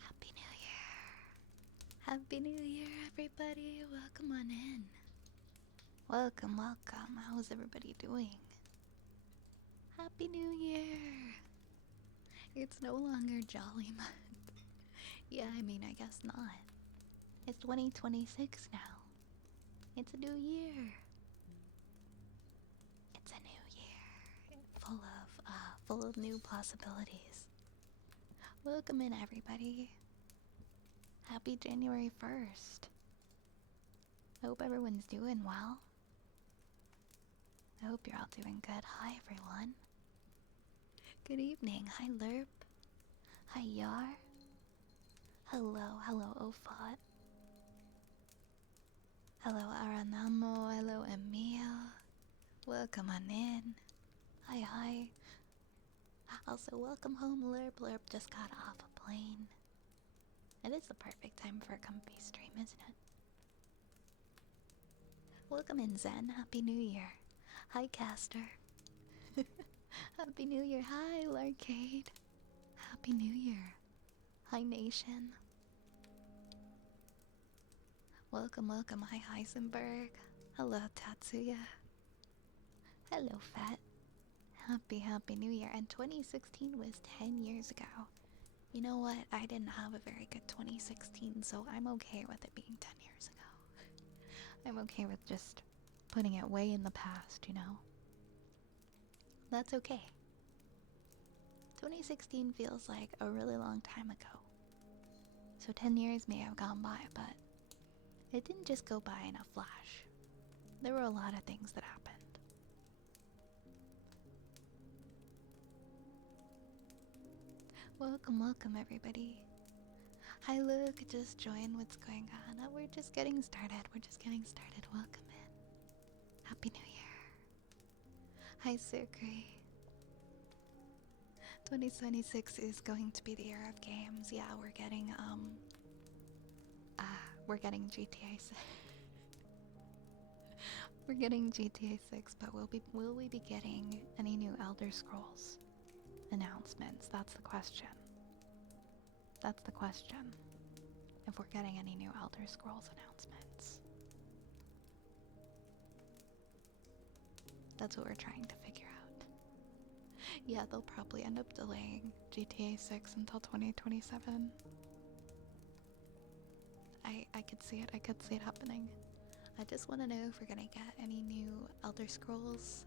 Happy New Year! Happy New Year, everybody! Welcome on in. Welcome, welcome. How's everybody doing? Happy New Year! It's no longer Jolly Month. Yeah, I mean, I guess not. It's 2026 now. It's a new year. It's a new year. Full of new possibilities. Welcome in, everybody. Happy January 1st. I hope everyone's doing well. I hope you're all doing good. Hi, everyone. Good evening. Hi, Lerp. Hi, Yar. Hello, hello, Ofat. Hello, Aranamo. Hello, Emil. Welcome on in. Hi, hi. Also, welcome home, Lurp. Lurp just got off a plane. It is the perfect time for a comfy stream, isn't it? Welcome in, Zen. Happy New Year. Hi, Caster. Happy New Year. Hi, Larcade. Happy New Year. Hi, Nation. Welcome, welcome. Hi, Heisenberg. Hello, Tatsuya. Hello, Fat. Happy New Year. And 2016 was 10 years ago. You know what? I didn't have a very good 2016, so I'm okay with it being 10 years ago. I'm okay with just putting it way in the past, you know? That's okay. 2016 feels like a really long time ago. So 10 years may have gone by, but it didn't just go by in a flash. There were a lot of things that happened. Welcome, welcome everybody. Hi Luke, just join. What's going on? We're just getting started. Welcome in. Happy New Year. Hi Sukri. 2026 is going to be the year of games. Yeah, we're getting GTA 6. We're getting GTA 6, but will we be getting any new Elder Scrolls announcements? That's the question. That's the question. If we're getting any new Elder Scrolls announcements. That's what we're trying to figure out. Yeah, they'll probably end up delaying GTA 6 until 2027. I could see it. I could see it happening. I just want to know if we're gonna get any new Elder Scrolls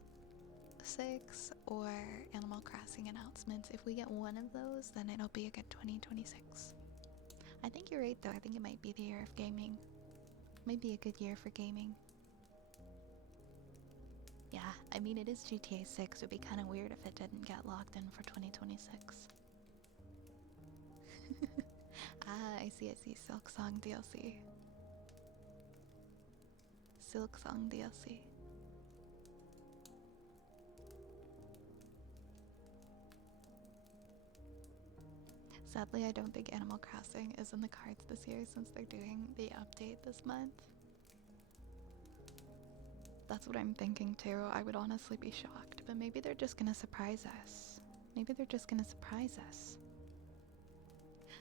6 or Animal Crossing announcements. If we get one of those, then it'll be a good 2026. I think you're right though. I think it might be the year of gaming. Might be a good year for gaming. Yeah, I mean it is GTA 6. It'd be kind of weird if it didn't get locked in for 2026. I see. Silk Song DLC. Silk Song DLC. Sadly, I don't think Animal Crossing is in the cards this year since they're doing the update this month. That's what I'm thinking too. I would honestly be shocked, but maybe they're just gonna surprise us.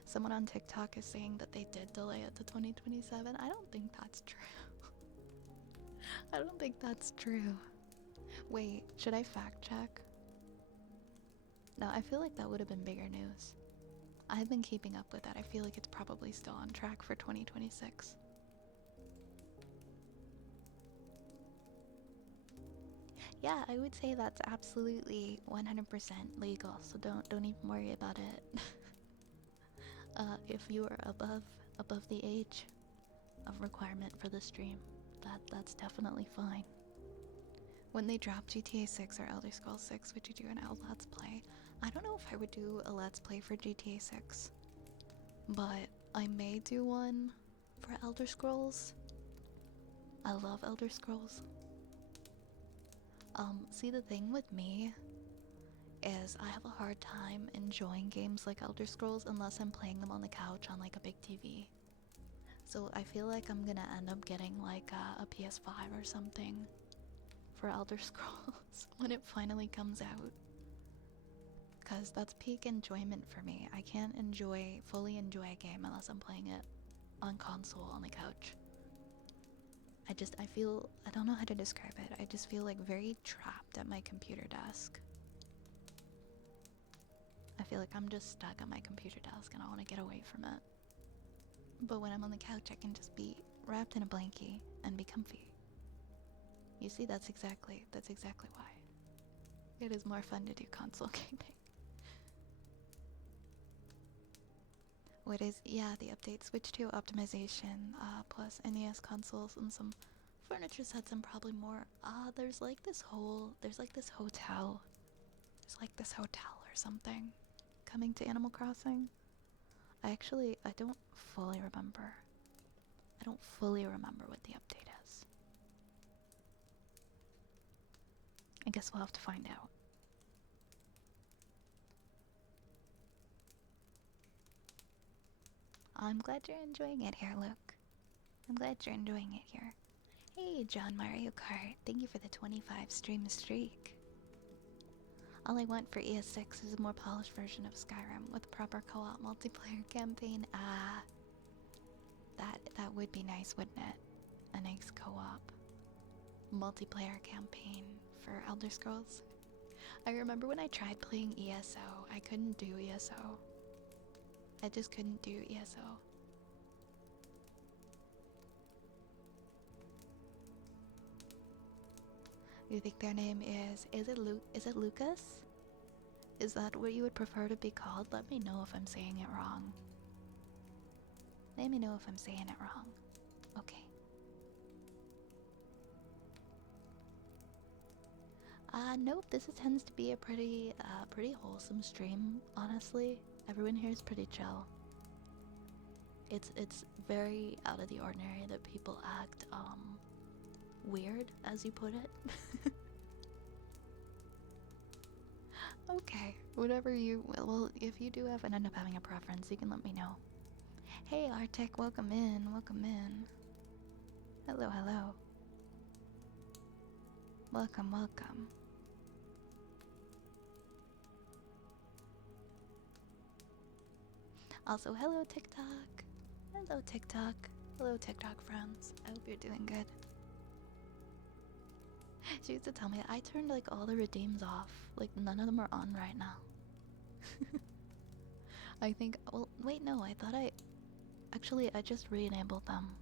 Someone on TikTok is saying that they did delay it to 2027. I don't think that's true. Wait, should I fact check? No, I feel like that would have been bigger news. I've been keeping up with that. I feel like it's probably still on track for 2026. Yeah, I would say that's absolutely 100% legal, so don't even worry about it. If you are above the age of requirement for the stream, that's definitely fine. When they drop GTA 6 or Elder Scrolls 6, would you do an Let's Play? I don't know if I would do a Let's Play for GTA 6, but I may do one for Elder Scrolls. I love Elder Scrolls. See, the thing with me is I have a hard time enjoying games like Elder Scrolls unless I'm playing them on the couch on like a big TV. So I feel like I'm gonna end up getting like a PS5 or something for Elder Scrolls when it finally comes out. Cause that's peak enjoyment for me. I can't fully enjoy a game unless I'm playing it on console on the couch. I don't know how to describe it. I just feel like very trapped at my computer desk. I feel like I'm just stuck at my computer desk and I want to get away from it. But when I'm on the couch, I can just be wrapped in a blankie and be comfy. You see, that's exactly why. It is more fun to do console gaming. The update switch to optimization, plus NES consoles and some furniture sets and probably more. There's like this hotel. There's like this hotel or something coming to Animal Crossing. I don't fully remember. What the update is. I guess we'll have to find out. I'm glad you're enjoying it here, Luke. I'm glad you're enjoying it here. Hey, John Mario Kart, thank you for the 25 stream streak. All I want for ES6 is a more polished version of Skyrim with proper co-op multiplayer campaign. Ah, that would be nice, wouldn't it? A nice co-op multiplayer campaign for Elder Scrolls. I remember when I tried playing ESO, I couldn't do ESO. I just couldn't do ESO. You think their name is it Lucas? Is that what you would prefer to be called? Let me know if I'm saying it wrong. Let me know if I'm saying it wrong. Okay. Nope, this tends to be a pretty wholesome stream, honestly. Everyone here is pretty chill. It's very out of the ordinary that people act, weird, as you put it. Okay, whatever you, well, if you do end up having a preference, you can let me know. Hey, Arctic, welcome in, welcome in. Hello, hello. Welcome, welcome. Also, hello, TikTok. Hello, TikTok. Hello, TikTok friends. I hope you're doing good. She used to tell me I turned like all the redeems off. Like none of them are on right now. I think, well, wait, no, I thought I just re-enabled them.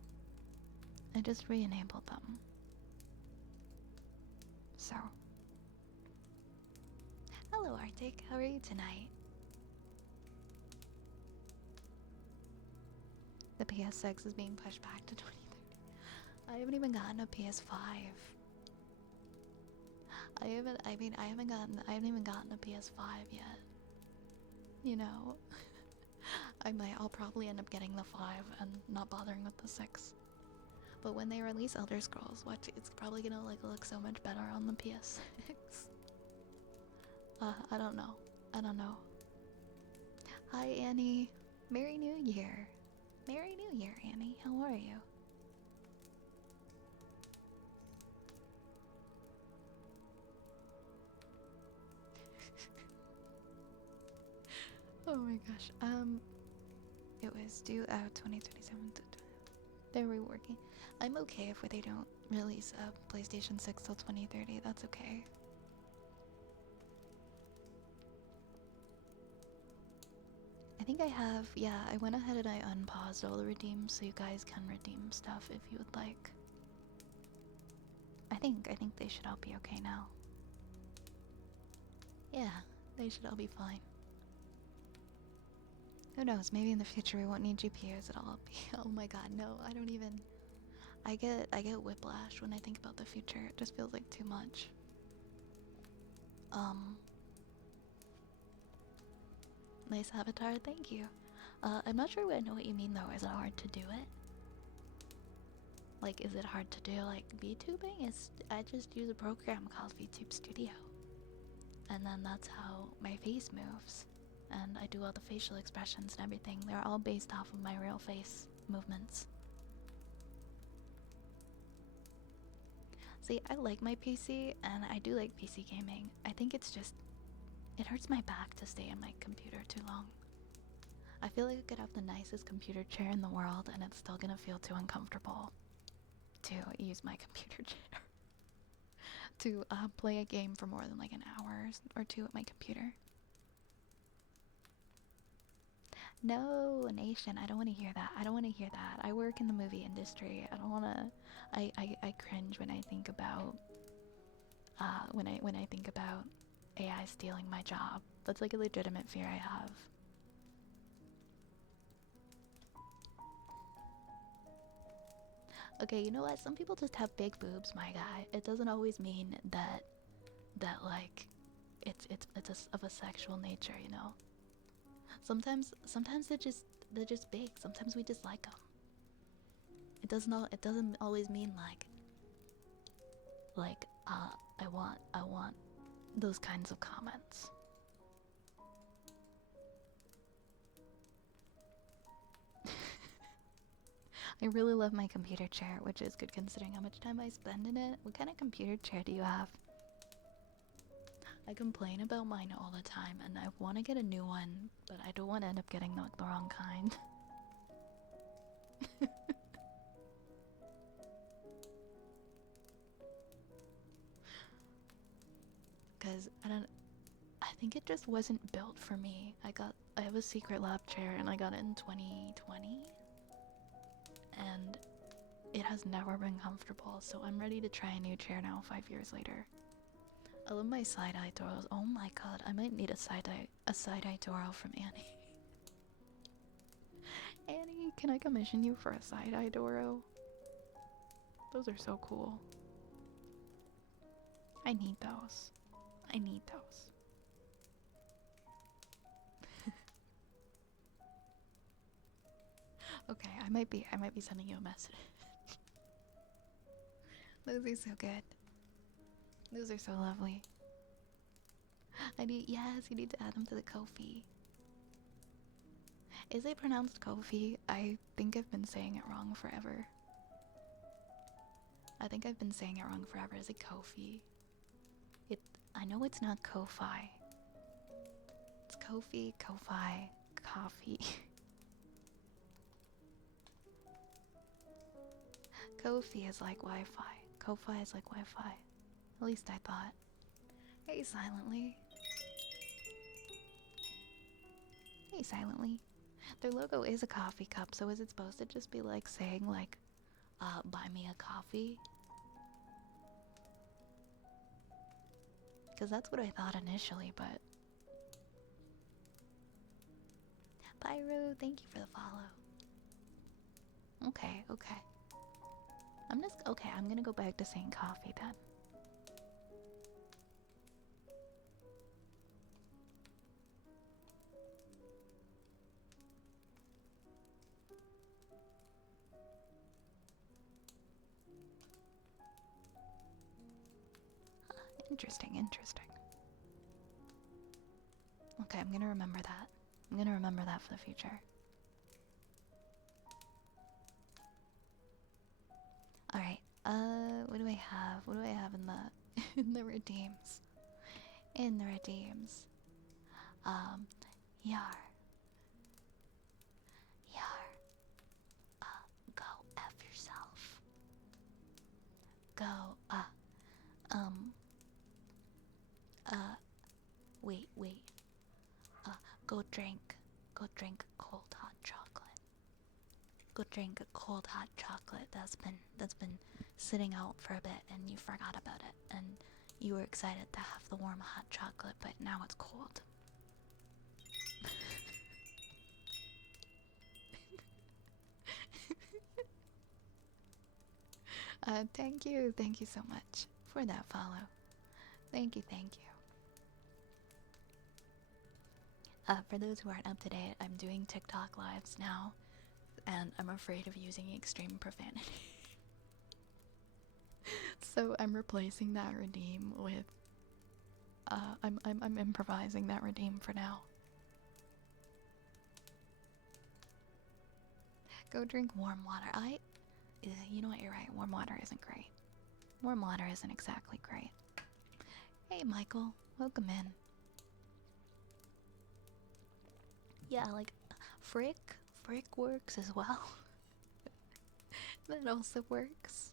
I just re-enabled them. So. Hello, Arctic. How are you tonight? The PS6 is being pushed back to 2030. I haven't even gotten a PS5. I haven't even gotten a PS5 yet. You know. I'll probably end up getting the 5 and not bothering with the 6. But when they release Elder Scrolls, watch, it's probably gonna like look so much better on the PS6. I don't know. I don't know. Hi, Annie. Merry New Year. Merry New Year, Annie. How are you? Oh my gosh. It was due out 2027. They're reworking. I'm okay if they don't release a PlayStation 6 till 2030. That's okay. I think I have, yeah, I went ahead and I unpaused all the redeems so you guys can redeem stuff if you would like. I think they should all be okay now. Yeah, they should all be fine. Who knows, maybe in the future we won't need GPUs at all. Oh my god, no, I don't even... I get whiplash when I think about the future. It just feels like too much. Nice avatar, thank you. I'm not sure I know what you mean though. Is it hard to do it? Like, is it hard to do like VTubing? I just use a program called VTube Studio. And then that's how my face moves. And I do all the facial expressions and everything. They're all based off of my real face movements. See, I like my PC, and I do like PC gaming. I think it's just... it hurts my back to stay on my computer too long. I feel like I could have the nicest computer chair in the world, and it's still gonna feel too uncomfortable to use my computer chair. To play a game for more than like an hour or two at my computer. No, Nation, I don't want to hear that. I don't want to hear that. I work in the movie industry. I don't want to... I cringe when I think about... when I think about AI stealing my job. That's like a legitimate fear I have. Okay, you know what? Some people just have big boobs, my guy. It doesn't always mean that like it's of a sexual nature, you know. Sometimes they're just big. Sometimes we just like them. It doesn't always mean like I want those kinds of comments. I really love my computer chair, which is good considering how much time I spend in it. What kind of computer chair do you have? I complain about mine all the time, and I want to get a new one, but I don't want to end up getting the wrong kind. Because I think it just wasn't built for me. I have a secret lab chair, and I got it in 2020, and it has never been comfortable, so I'm ready to try a new chair now 5 years later. I love my side-eye Doros. Oh my god, I might need a side-eye Doro from Annie. Annie, can I commission you for a side-eye Doro? Those are so cool. I need those. I need those. Okay, I might be sending you a message. Those are so good. Those are so lovely. Yes, you need to add them to the Ko-fi. Is it pronounced Ko-fi? I think I've been saying it wrong forever. Is it Ko-fi? I know it's not Ko-fi. It's Ko-fi, Ko-fi, coffee. Ko-fi is like Wi-Fi. Ko-fi is like Wi-Fi. At least I thought. Hey, Silently. Hey, Silently. Their logo is a coffee cup, so is it supposed to just be like saying like, buy me a coffee? Because that's what I thought initially, but... Pyro, thank you for the follow. Okay. I'm gonna go back to saying coffee then. Interesting. Okay, I'm gonna remember that. I'm gonna remember that for the future. Alright, what do I have? What do I have in the in the redeems? Yar. Go F yourself. Go, wait. Go drink cold hot chocolate. Go drink a cold hot chocolate that's been sitting out for a bit and you forgot about it and you were excited to have the warm hot chocolate, but now it's cold. Thank you so much for that follow. Thank you. For those who aren't up to date, I'm doing TikTok lives now, and I'm afraid of using extreme profanity. So I'm replacing that redeem with, I'm improvising that redeem for now. Go drink warm water. You know what, you're right, warm water isn't great. Warm water isn't exactly great. Hey Michael, welcome in. Yeah, like, frick works as well. That also works.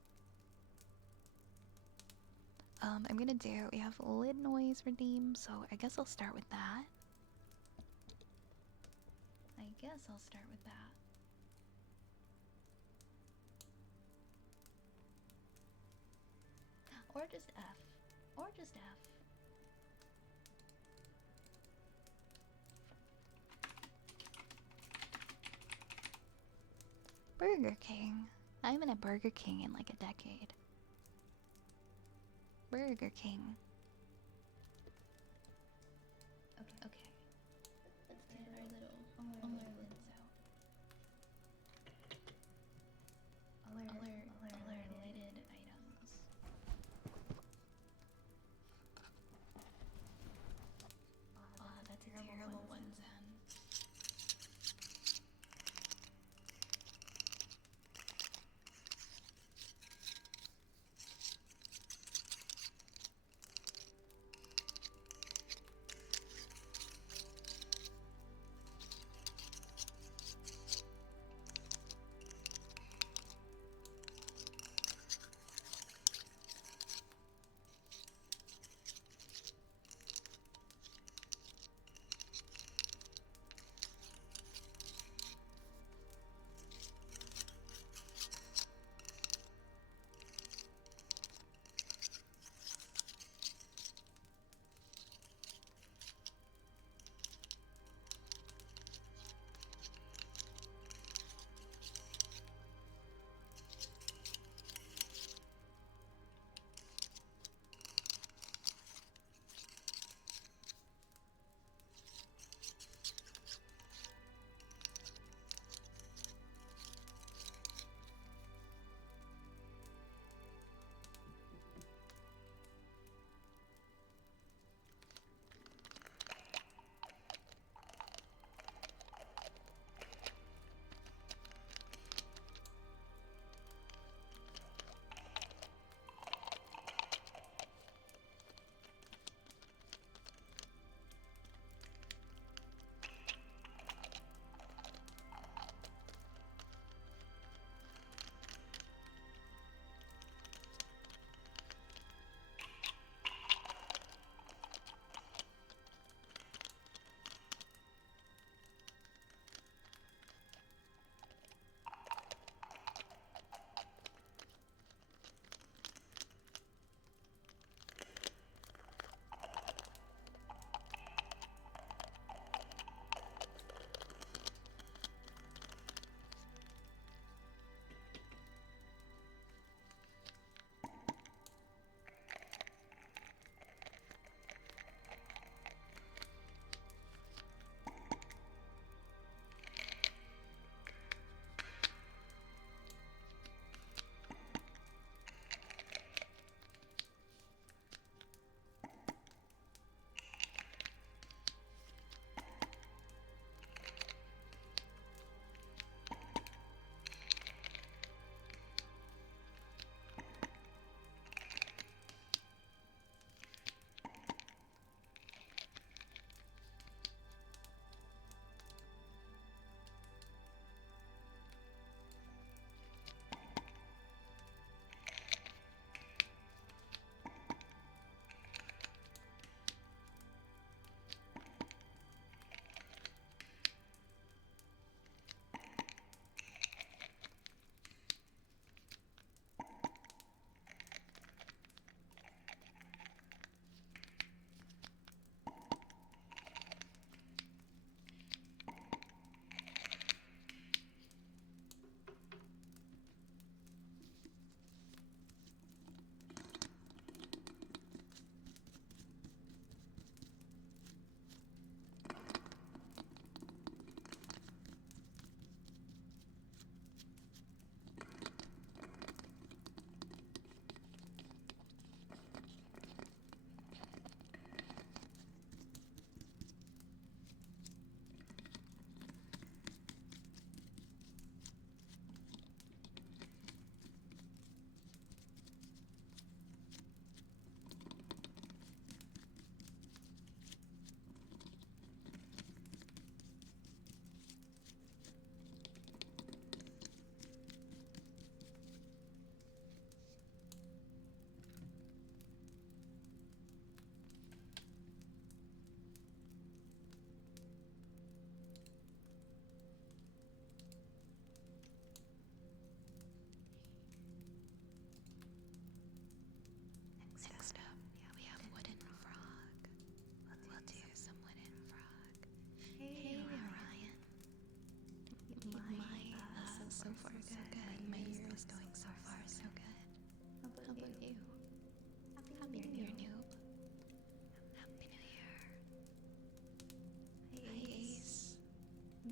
We have lid noise redeem, so I guess I'll start with that. Or just F. Burger King. I haven't had Burger King in like a decade. Burger King. Okay. Let's get our lids out. All our lidded items.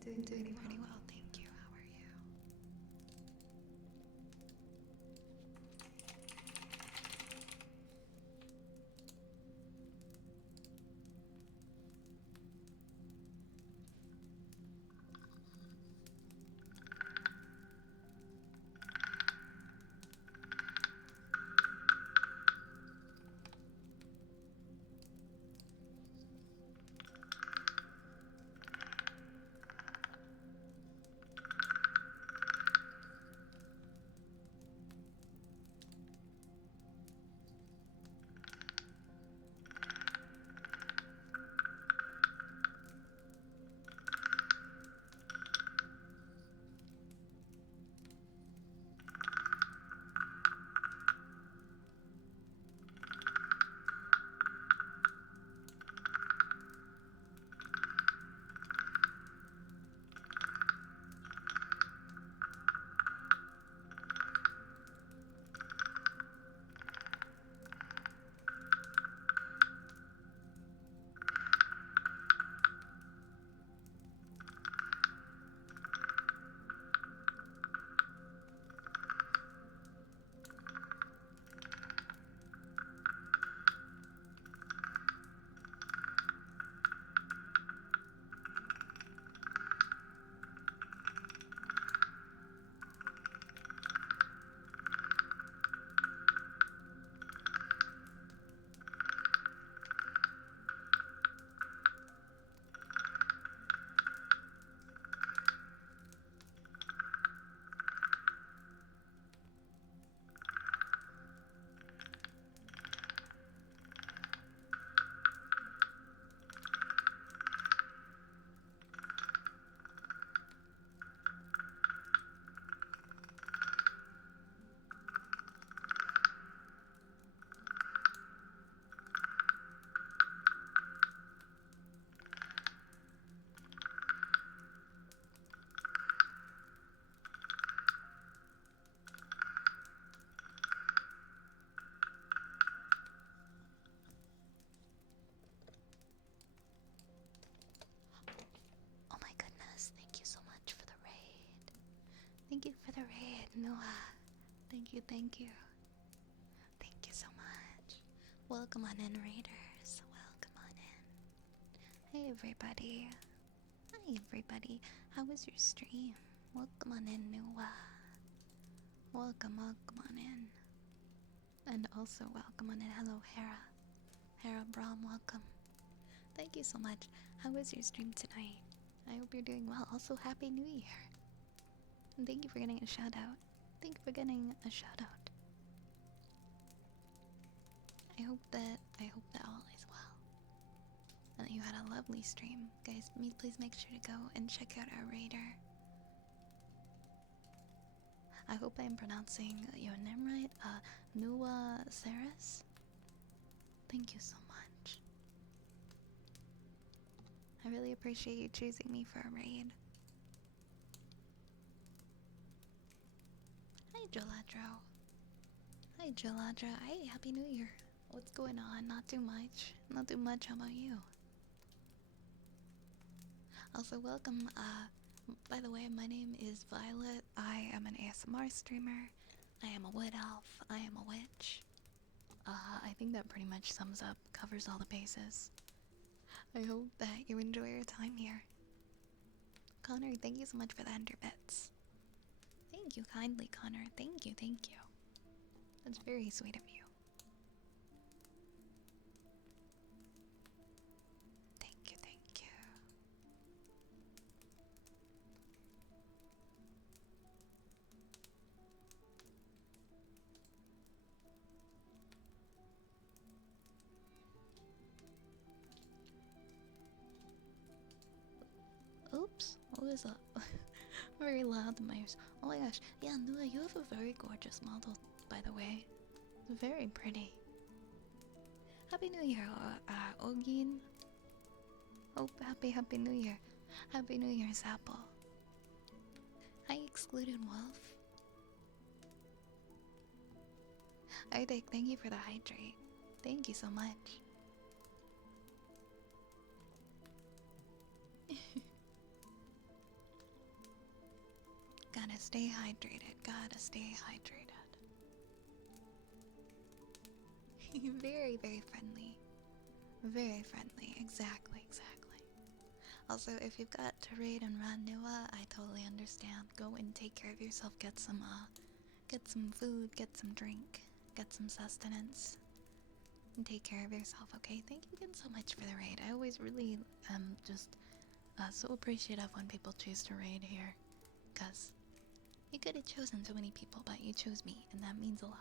Doing pretty well, thank you. How are you? Oh my goodness, thank you so much for the raid. Thank you for the raid, Noah. Thank you, thank you. Thank you so much. Welcome on in, raiders. Welcome on in. Hey everybody. Hi everybody. How was your stream? Welcome on in, Noah. Welcome on in. And also welcome on in. Hello, Hera. Hera Brahm, welcome. Thank you so much. How was your stream tonight? I hope you're doing well. Also, Happy New Year. And thank you for getting a shout out. Thank you for getting a shout out. I hope that all is well. And that you had a lovely stream. Guys, please make sure to go and check out our raider. I hope I'm pronouncing your name right. Nua Saris. Thank you so much. I really appreciate you choosing me for a raid. Hi, Joladro. Hi, Joladra. Hey, Happy New Year. What's going on? Not too much. Not too much. How about you? Also, welcome. By the way, my name is Violet. I am an ASMR streamer. I am a wood elf. I am a witch. I think that pretty much sums up, covers all the bases. I hope that you enjoy your time here. Connor, thank you so much for the 100 bits. Thank you kindly, Connor. Thank you, thank you. That's very sweet of you. Thank you, thank you. Oops, what was that? Very loud in my ears. Oh my gosh, yeah, Nua, you have a very gorgeous model, by the way. Very pretty. Happy New Year, Ogin. Oh, happy New Year. Happy New Year, Zapple. Hi, Excluded Wolf. Arctic, thank you for the hydrate. Thank you so much. stay hydrated. Gotta stay hydrated. Very, very friendly. Very friendly. Exactly, exactly. Also, if you've got to raid and run Nua, I totally understand. Go and take care of yourself. Get some food, get some drink, get some sustenance, and take care of yourself, okay? Thank you again so much for the raid. I always really am just so appreciative when people choose to raid here. Because you could have chosen so many people, but you chose me, and that means a lot.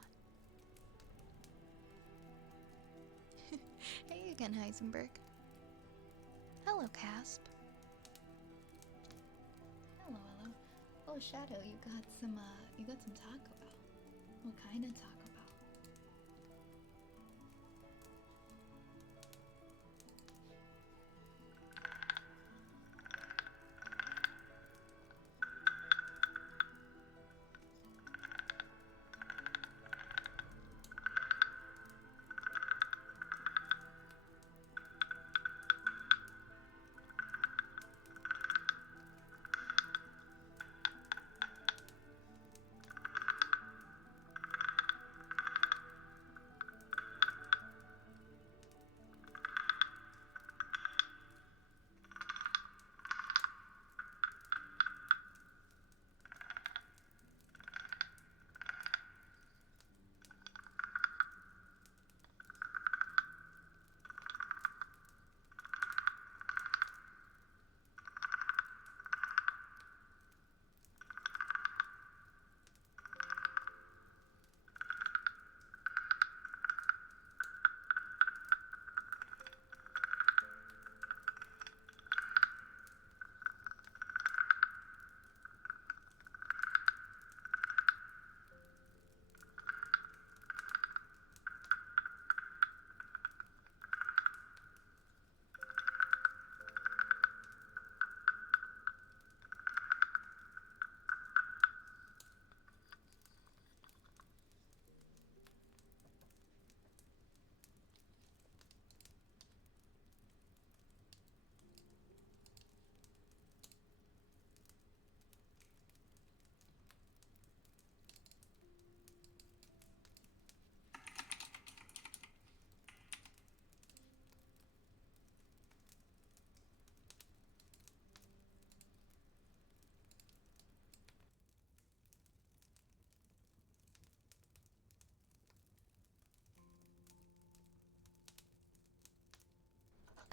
Hey again, Heisenberg. Hello, Casp. Hello, hello. Oh, Shadow, you got some Taco Bell. What kind of Taco Bell?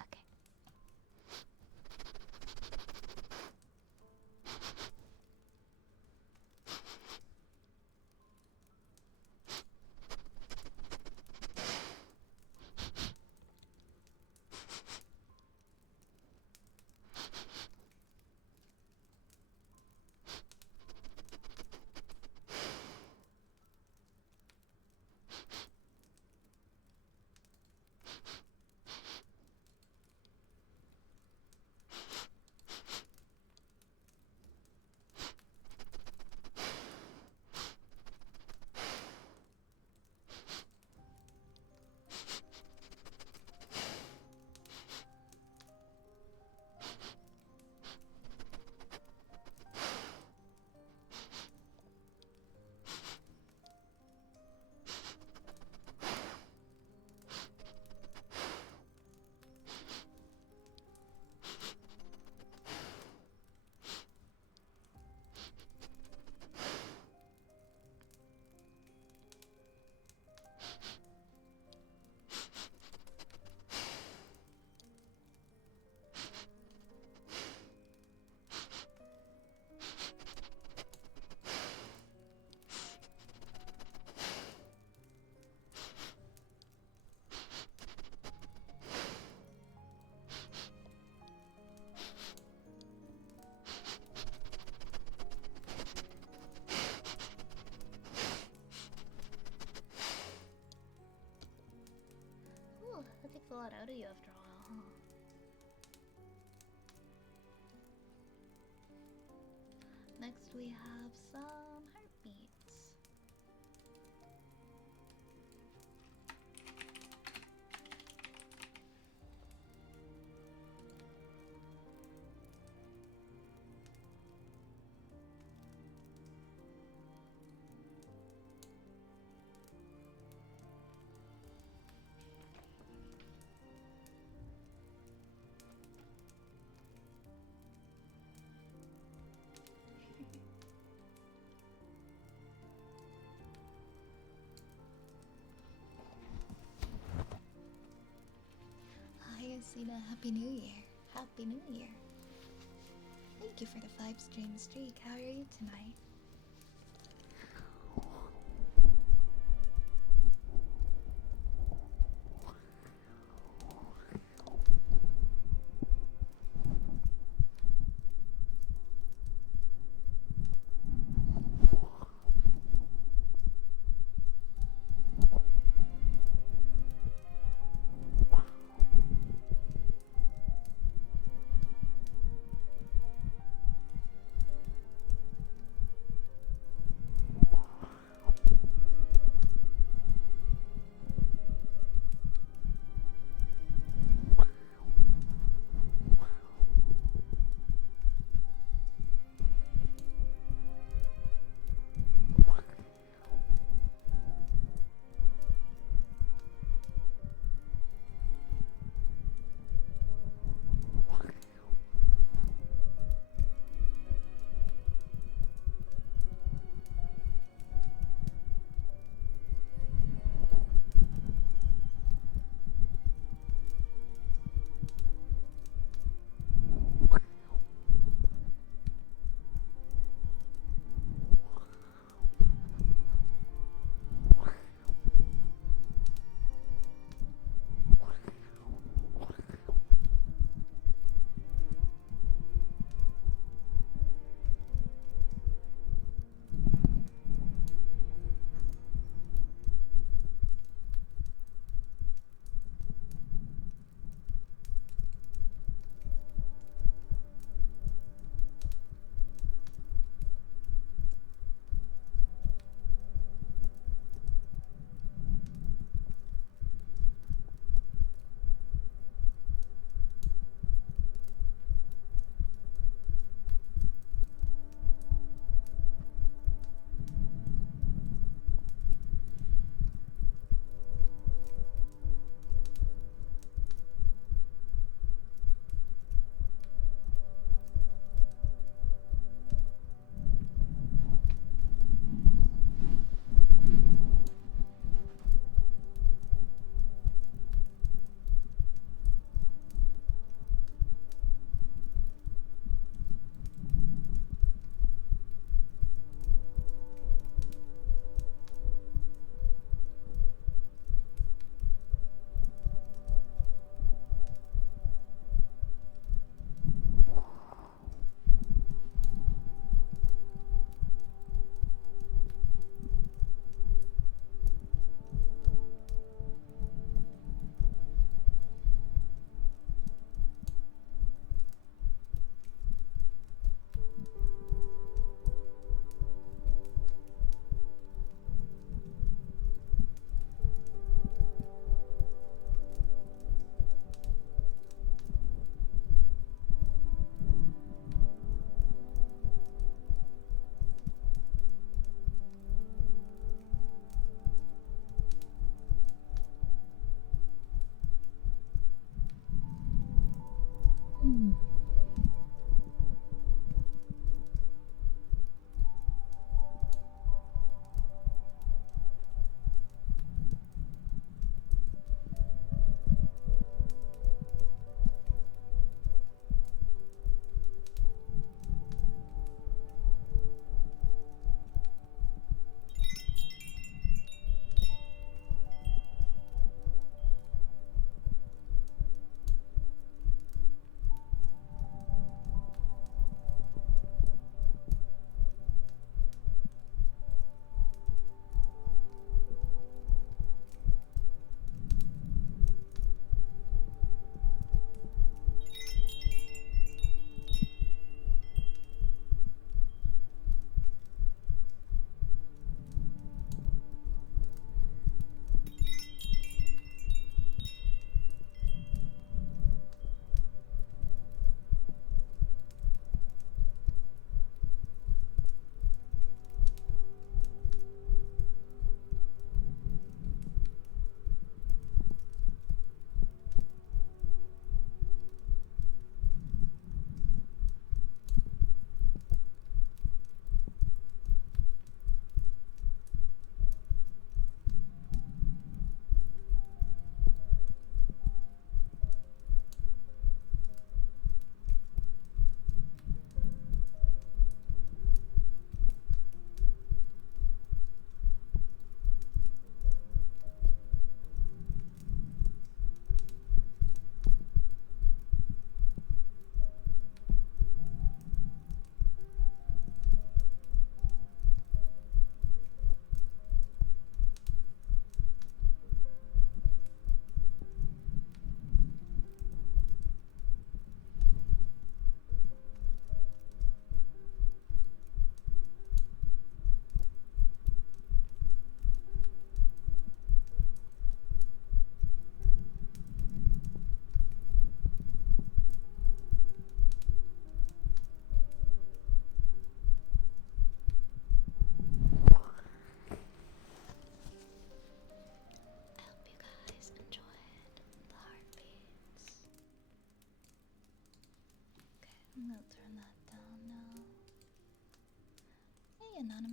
Okay. Ooh, that takes a lot out of you after a while, huh? Next we have some heartbeats. Happy New Year. Happy New Year. Thank you for the 5-stream streak. How are you tonight?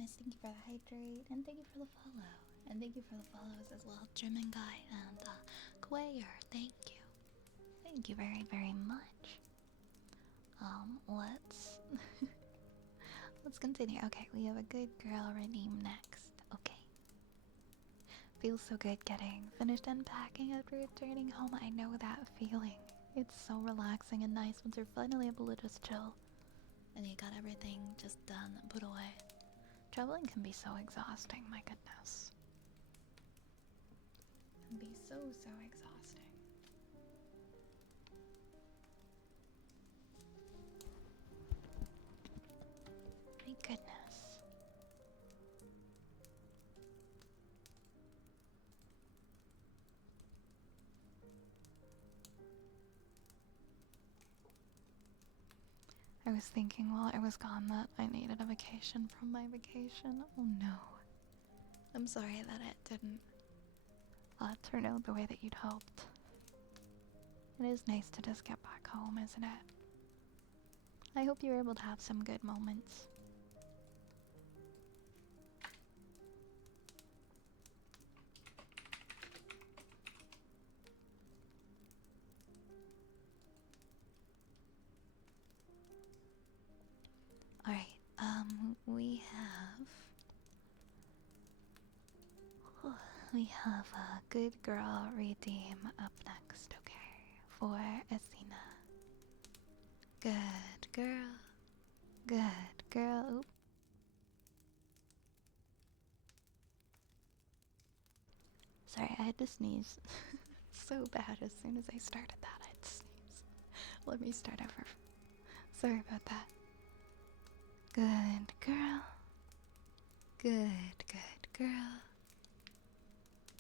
Miss. Thank you for the hydrate, and thank you for the follow. And thank you for the follows as well, German guy and Quayer. Thank you. Thank you very, very much. Let's let's continue. Okay, we have a good girl redeem next. Okay. Feels so good getting finished unpacking after returning home. I know that feeling. It's so relaxing and nice once you're finally able to just chill. And you got everything just done and put away. Traveling can be so exhausting, my goodness. It can be so, so exhausting. My goodness. I was thinking while I was gone that I needed a vacation from my vacation. Oh no. I'm sorry that it didn't turn out the way that you'd hoped. It is nice to just get back home, isn't it? I hope you were able to have some good moments. Alright, we have a good girl redeem up next, okay? For Athena. Good girl. Good girl. Oop. Sorry, I had to sneeze so bad as soon as I started that. I had to sneeze. Let me start over. Sorry about that. Good girl. Good girl.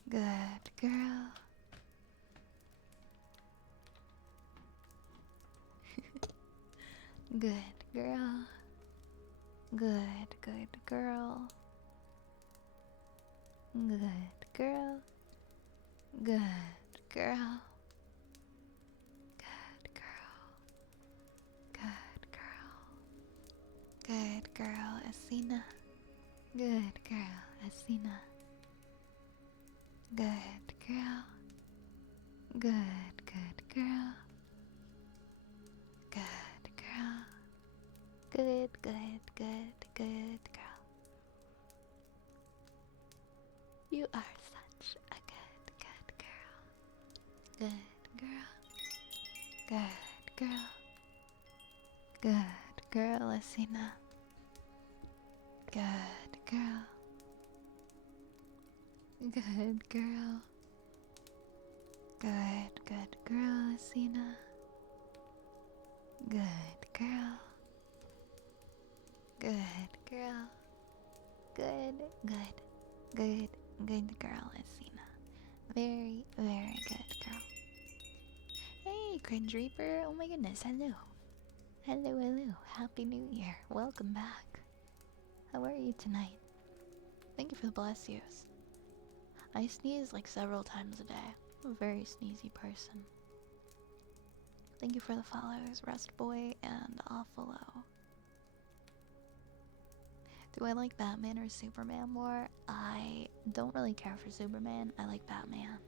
Good girl. Good girl. Good girl. Good girl. Good girl. Good girl. Good girl. Good girl, Athena. Good girl, Athena. Good girl. Good girl. Good girl. Good girl. You are such a good girl. Good girl. Good girl. Good girl, Athena. Good girl. Good girl. Good girl, Athena. Good girl. Good girl. Good girl, Athena. Very, very good girl. Hey, Cringe Reaper. Oh my goodness, hello. Hello. Happy New Year. Welcome back. How are you tonight? Thank you for the bless yous. I sneeze like several times a day. I'm a very sneezy person. Thank you for the follows, Rust Boy and Offalo. Do I like Batman or Superman more? I don't really care for Superman. I like Batman.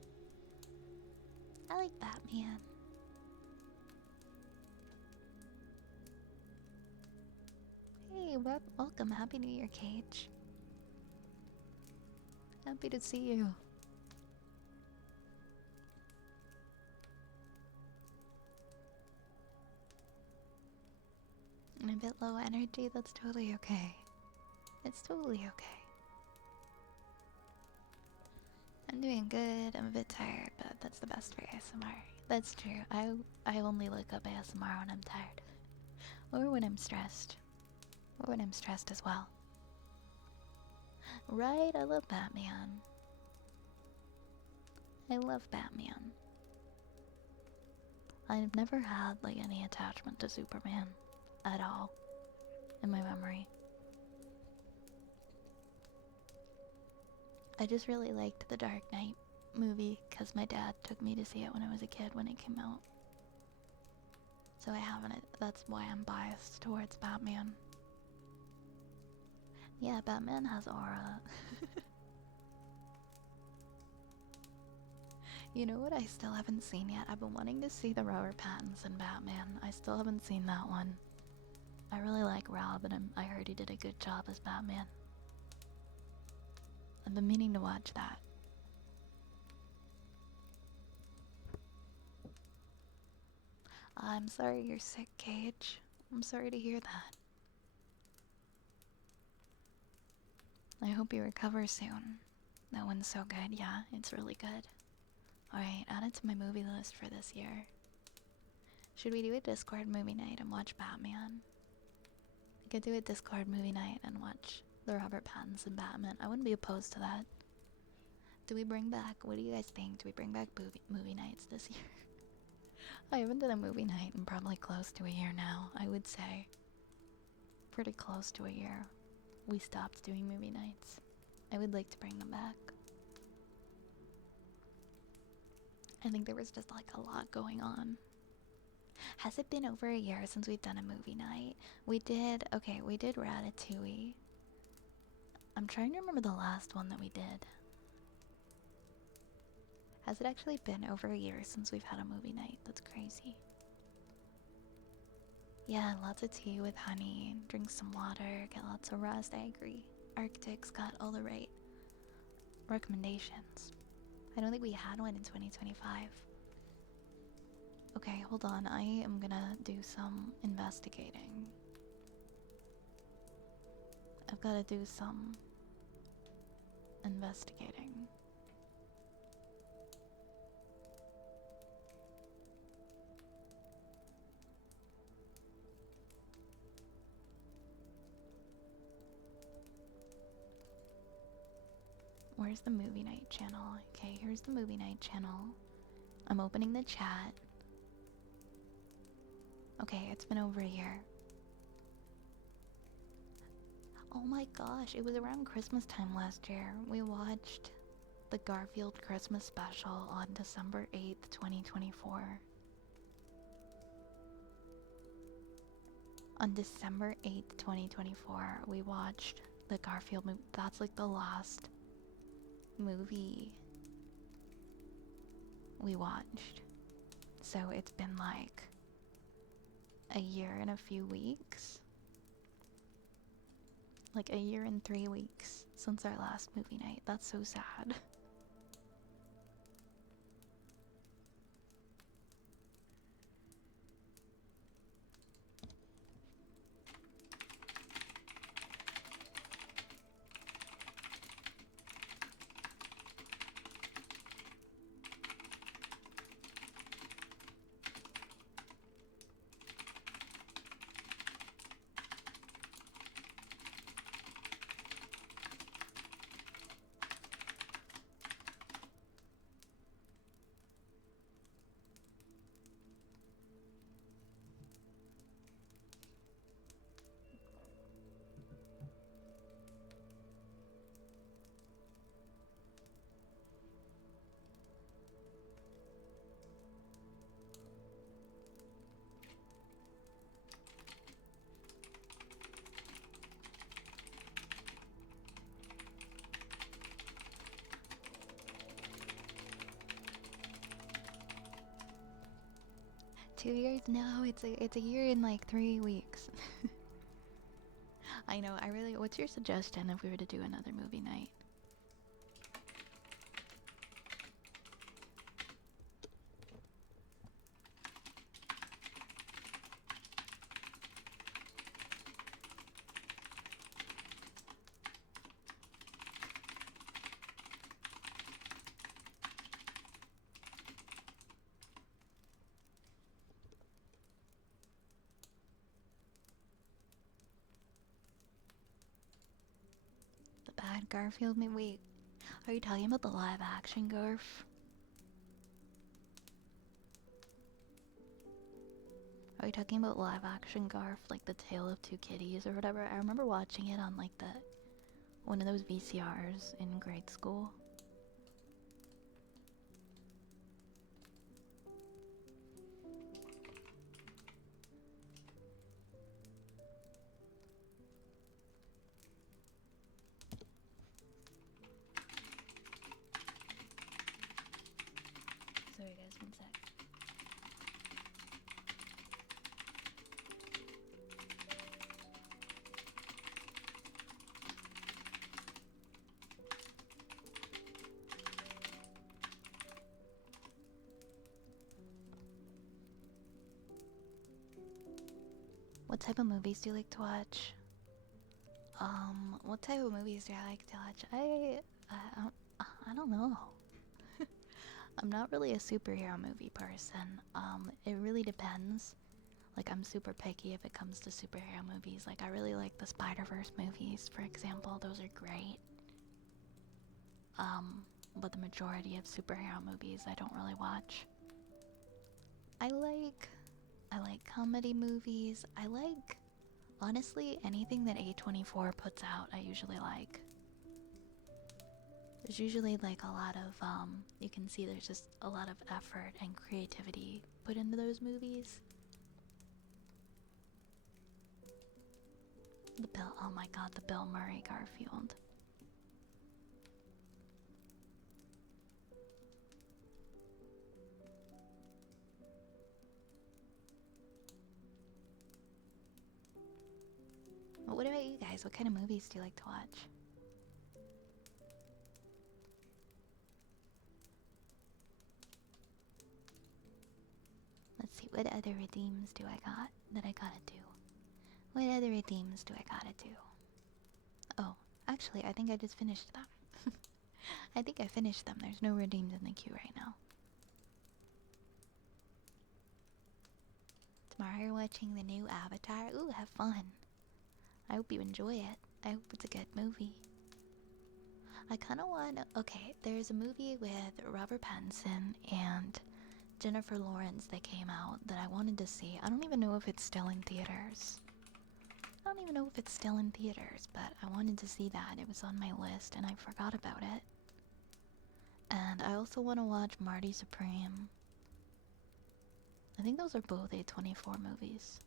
Hey, welcome. Happy New Year, Cage. Happy to see you. I'm a bit low energy. That's totally okay. It's totally okay. I'm doing good. I'm a bit tired, but that's the best for ASMR. That's true. I only look up ASMR when I'm tired. Or when I'm stressed. Or when I'm stressed as well. Right? I love Batman. I love Batman. I've never had like any attachment to Superman at all in my memory. I just really liked the Dark Knight movie because my dad took me to see it when I was a kid when it came out. So I haven't, that's why I'm biased towards Batman. Yeah, Batman has aura. You know what I still haven't seen yet? I've been wanting to see the Robert Pattinson Batman. I still haven't seen that one. I really like Rob, and I heard he did a good job as Batman. I've been meaning to watch that. I'm sorry you're sick, Cage. I'm sorry to hear that. I hope you recover soon. That one's so good, yeah, it's really good. Alright, add it to my movie list for this year. Should we do a Discord movie night and watch Batman? We could do a Discord movie night and watch the Robert Pattinson Batman. I wouldn't be opposed to that. Do we bring back, what do you guys think? Do we bring back movie nights this year? I haven't done a movie night in probably close to a year now, I would say. Pretty close to a year. We stopped doing movie nights. I would like to bring them back. I think there was just like a lot going on. Has it been over a year since we've done a movie night? We did Ratatouille. I'm trying to remember the last one that we did. Has it actually been over a year since we've had a movie night? That's crazy. Yeah, lots of tea with honey, drink some water, get lots of rest, I agree. Arctic's got all the right recommendations. I don't think we had one in 2025. Okay, hold on, I am gonna do some investigating. I've gotta do some investigating. Where's the movie night channel? Okay, here's the movie night channel. I'm opening the chat. Okay, it's been over a year. Oh my gosh, it was around Christmas time last year. We watched the Garfield Christmas special on December 8th, 2024. On December 8th, 2024, we watched the Garfield movie. That's like the last movie we watched. So it's been like a year and a few weeks. Like a year and 3 weeks since our last movie night. That's so sad. 2 years? No, it's a year in like 3 weeks. I know, what's your suggestion if we were to do another movie night? The bad Garfield movie? Wait, are you talking about the live action Garf? Are you talking about live action Garf, like the Tale of Two Kitties or whatever? I remember watching it on like one of those VCRs in grade school. Sorry guys, one sec. What type of movies do you like to watch? What type of movies do I like to watch? I don't know. I'm not really a superhero movie person. It really depends. Like, I'm super picky if it comes to superhero movies. Like, I really like the Spider-Verse movies, for example. Those are great. But the majority of superhero movies I don't really watch. I like comedy movies. I like, honestly, anything that A24 puts out, I usually like. There's usually like a lot of, you can see there's just a lot of effort and creativity put into those movies. Oh my god, the Bill Murray Garfield. But what about you guys? What kind of movies do you like to watch? Let's see, what other redeems do I got that I gotta do? What other redeems do I gotta do? Oh, actually, I think I just finished them. I think I finished them. There's no redeems in the queue right now. Tomorrow you're watching the new Avatar. Ooh, have fun. I hope you enjoy it. I hope it's a good movie. I kind of want... Okay, there's a movie with Robert Pattinson and Jennifer Lawrence that came out that I wanted to see. I don't even know if it's still in theaters. But I wanted to see that. It was on my list and I forgot about it. And I also want to watch Marty Supreme. I think those are both A24 movies.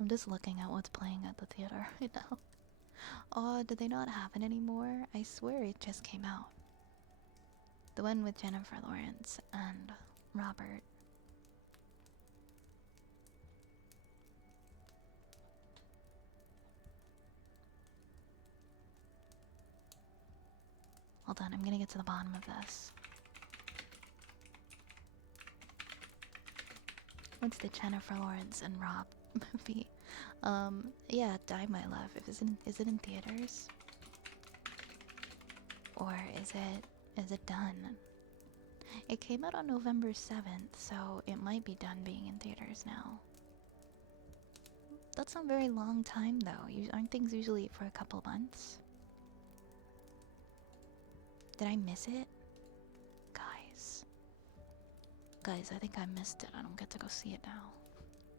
I'm just looking at what's playing at the theater right now. Oh, do they not have it anymore? I swear it just came out. The one with Jennifer Lawrence and Robert. Hold on, I'm gonna get to the bottom of this. What's the Jennifer Lawrence and Rob movie? Yeah, Die My Love. Is it in theaters? Or is it done? It came out on November 7th, so it might be done being in theaters now. That's not a very long time though. Aren't things usually for a couple months? Did I miss it? Guys, I think I missed it. I don't get to go see it now.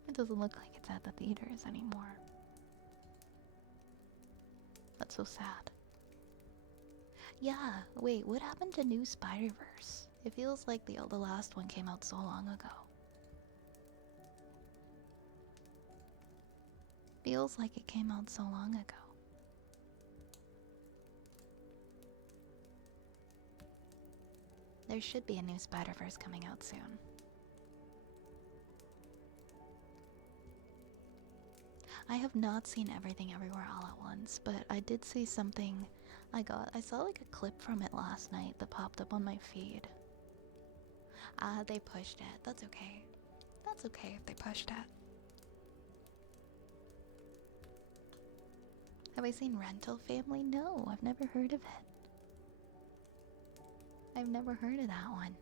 It doesn't look like it's at the theaters anymore. That's so sad. Yeah, wait, what happened to New Spider-Verse? It feels like the last one came out so long ago. Feels like it came out so long ago. There should be a new Spider-Verse coming out soon. I have not seen Everything Everywhere All at Once, but I did see something I saw like a clip from it last night that popped up on my feed. They pushed it. That's okay. That's okay if they pushed it. Have I seen Rental Family? No, I've never heard of it. I've never heard of that one.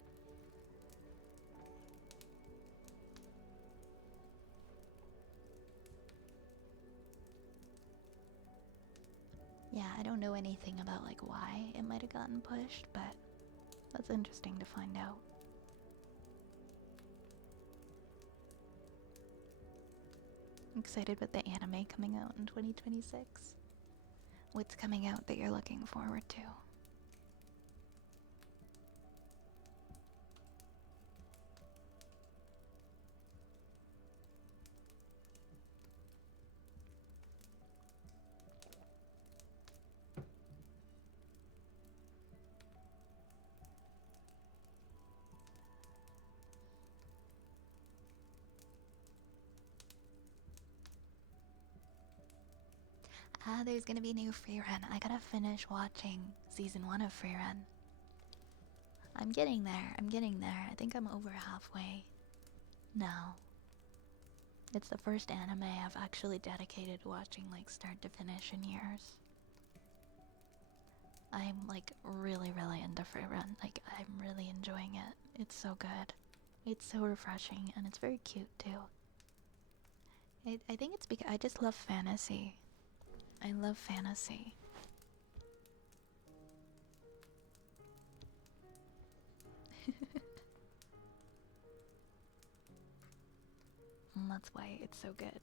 Yeah, I don't know anything about like why it might have gotten pushed, but that's interesting to find out. I'm excited about the anime coming out in 2026. What's coming out that you're looking forward to? Ah, there's gonna be a new free run. I gotta finish watching season 1 of free run. I'm getting there. I'm getting there. I think I'm over halfway now. It's the first anime I've actually dedicated to watching like start to finish in years. I'm like really into free run. Like I'm really enjoying it. It's so good. It's so refreshing and it's very cute too. I think it's because I just love fantasy. I love fantasy. And that's why it's so good.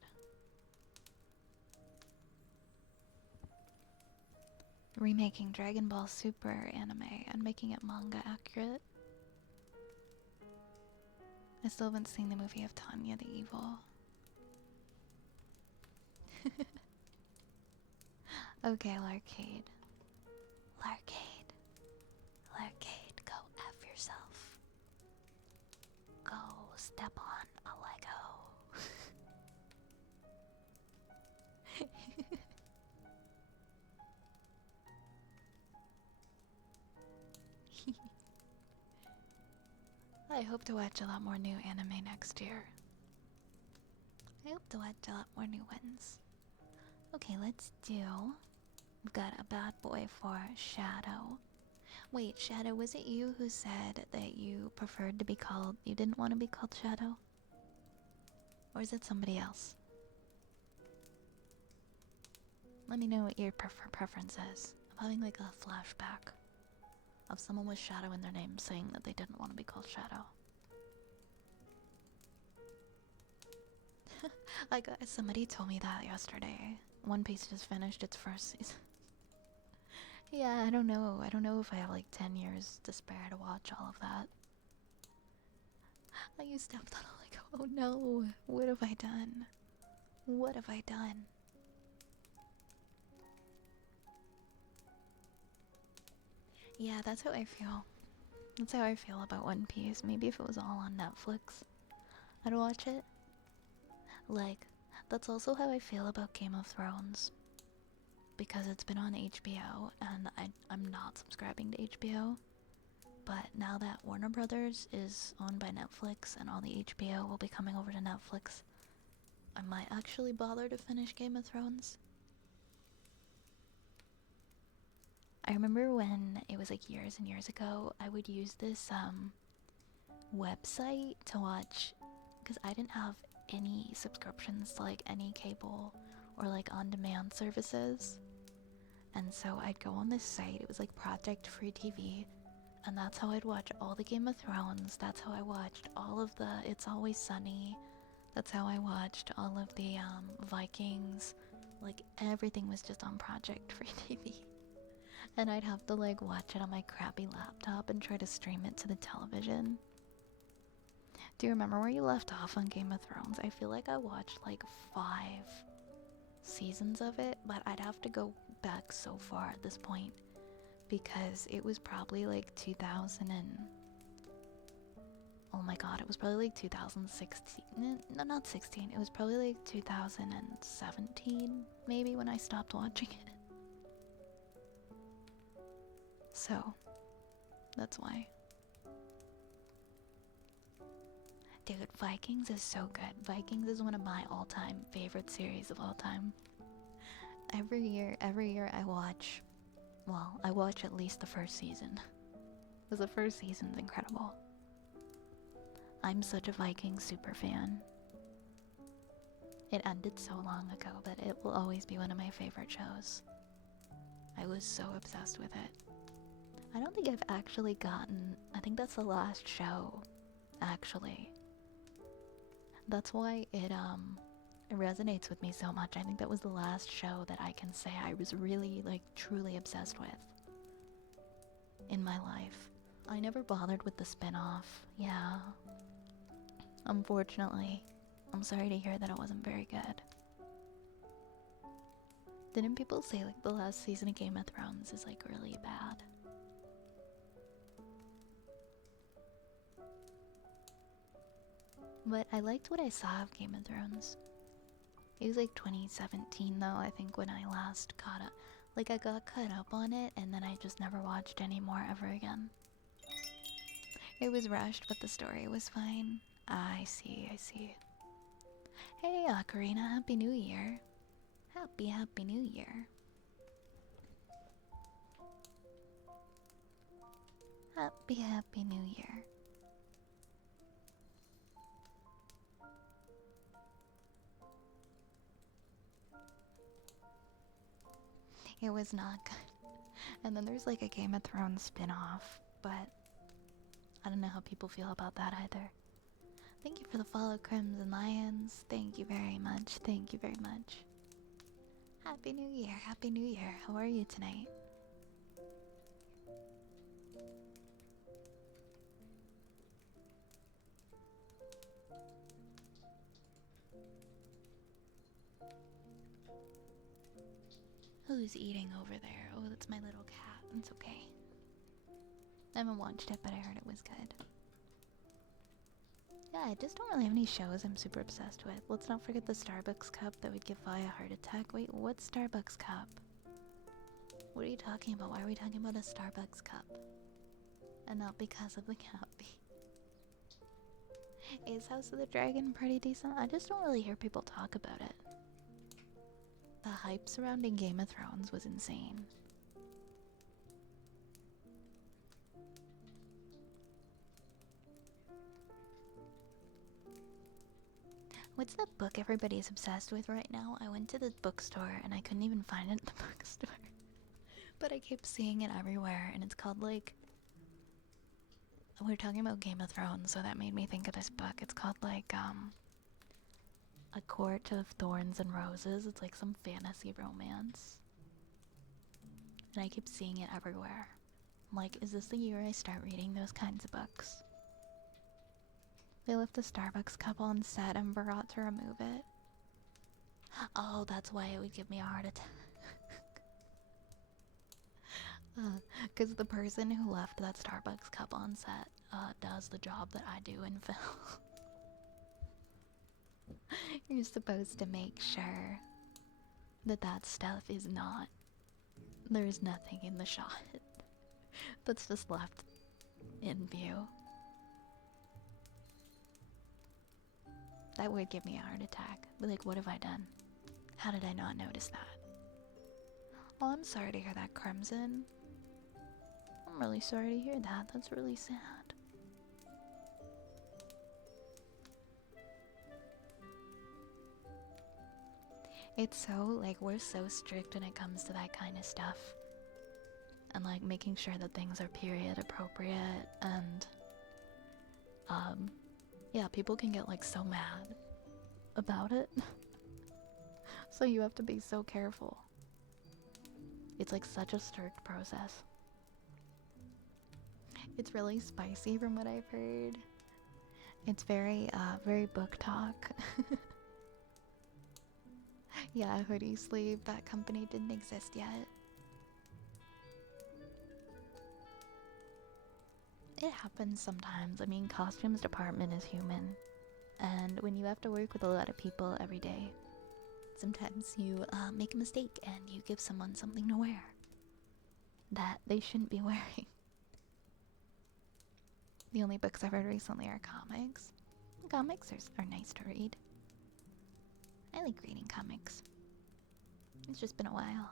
Remaking Dragon Ball Super anime and making it manga accurate. I still haven't seen the movie of Tanya the Evil. Okay, Larcade. Larcade. Larcade, go F yourself. Go step on a Lego. I hope to watch a lot more new anime next year. I hope to watch a lot more new ones. Okay, let's do... We've got a bad boy for Shadow. Wait, Shadow, was it you who said that you preferred to be called... You didn't want to be called Shadow? Or is it somebody else? Let me know what your preference is. I'm having like a flashback of someone with Shadow in their name saying that they didn't want to be called Shadow. Somebody told me that yesterday. One Piece just finished its first season. Yeah, I don't know. I don't know if I have like 10 years to spare to watch all of that. You stepped on a Lego. Oh no. What have I done? What have I done? Yeah, that's how I feel. That's how I feel about One Piece. Maybe if it was all on Netflix, I'd watch it. Like, that's also how I feel about Game of Thrones. Because it's been on HBO, and I'm not subscribing to HBO. But now that Warner Brothers is owned by Netflix and all the HBO will be coming over to Netflix, I might actually bother to finish Game of Thrones. I remember when it was like years and years ago, I would use this website to watch, because I didn't have any subscriptions to like any cable or like on-demand services. And so I'd go on this site, it was like Project Free TV, and that's how I'd watch all the Game of Thrones, that's how I watched all of the It's Always Sunny, that's how I watched all of the Vikings, like everything was just on Project Free TV. And I'd have to like watch it on my crappy laptop and try to stream it to the television. Do you remember where you left off on Game of Thrones? I feel like I watched like 5 seasons of it, but I'd have to go back so far at this point because it was probably like 2000 and... Oh my god, it was probably like 2016. No, not 16. It was probably like 2017 maybe when I stopped watching it. So, that's why. Dude, Vikings is so good. Vikings is one of my all-time favorite series of all time. Every year I watch, well, I watch at least the first season. Because the first season's incredible. I'm such a Viking super fan. It ended so long ago, but it will always be one of my favorite shows. I was so obsessed with it. I don't think I've actually gotten... I think that's the last show, actually. That's why it resonates with me so much. I think that was the last show that I can say I was really, like, truly obsessed with in my life. I never bothered with the spin-off. Yeah. Unfortunately. I'm sorry to hear that it wasn't very good. Didn't people say, like, the last season of Game of Thrones is, like, really bad? But I liked what I saw of Game of Thrones. It was like 2017 though, I think, when I last caught up. Like, I got caught up on it, and then I just never watched any more ever again. It was rushed, but the story was fine. I see, I see. Hey, Ocarina, Happy New Year. Happy New Year. Happy New Year. It was not good. And then there's like a Game of Thrones spin-off, but I don't know how people feel about that either. Thank you for the follow, Crimson Lions. Thank you very much. Thank you very much. Happy New Year. Happy New Year. How are you tonight? Who's eating over there? Oh, that's my little cat. It's okay. I haven't watched it, but I heard it was good. Yeah, I just don't really have any shows I'm super obsessed with. Let's not forget the Starbucks cup that would give Vi a heart attack. Wait, what Starbucks cup? What are you talking about? Why are we talking about a Starbucks cup? And not because of the cat. Is House of the Dragon pretty decent? I just don't really hear people talk about it. The hype surrounding Game of Thrones was insane. What's the book everybody's obsessed with right now? I went to the bookstore and I couldn't even find it at the bookstore. But I keep seeing it everywhere, and it's called like... We're talking about Game of Thrones, so that made me think of this book. It's called like, A Court of Thorns and Roses. It's like some fantasy romance. And I keep seeing it everywhere. I'm like, is this the year I start reading those kinds of books? They left the Starbucks cup on set and forgot to remove it. Oh, that's why it would give me a heart attack. Because the person who left that Starbucks cup on set does the job that I do in film. You're supposed to make sure that that stuff is not... There's nothing in the shot that's just left in view. That would give me a heart attack. But like, what have I done? How did I not notice that? Oh, I'm sorry to hear that, Crimson. I'm really sorry to hear that. That's really sad. It's so, like, we're so strict when it comes to that kind of stuff. And, like, making sure that things are period appropriate and, yeah, people can get, like, so mad about it. So you have to be so careful. It's, like, such a strict process. It's really spicy from what I've heard. It's very, very book talk. Yeah, Hoodie Sleeve, that company didn't exist yet. It happens sometimes. I mean, costumes department is human. And when you have to work with a lot of people every day, sometimes you make a mistake and you give someone something to wear that they shouldn't be wearing. The only books I've read recently are comics. Comics are nice to read. I like reading comics. It's just been a while.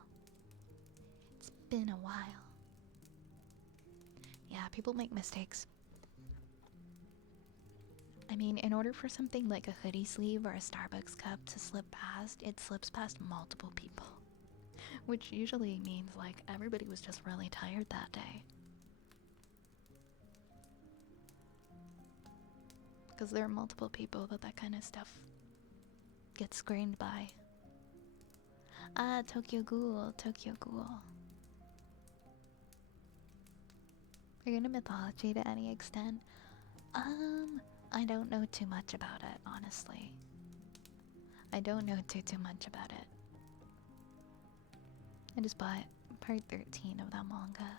It's been a while. Yeah, people make mistakes. I mean, in order for something like a hoodie sleeve or a Starbucks cup to slip past, it slips past multiple people. Which usually means, like, everybody was just really tired that day. Because there are multiple people that kind of stuff gets screened by. Ah, Tokyo Ghoul, Tokyo Ghoul. Are you into mythology to any extent? I don't know too much about it, honestly. I don't know too much about it. I just bought part 13 of that manga.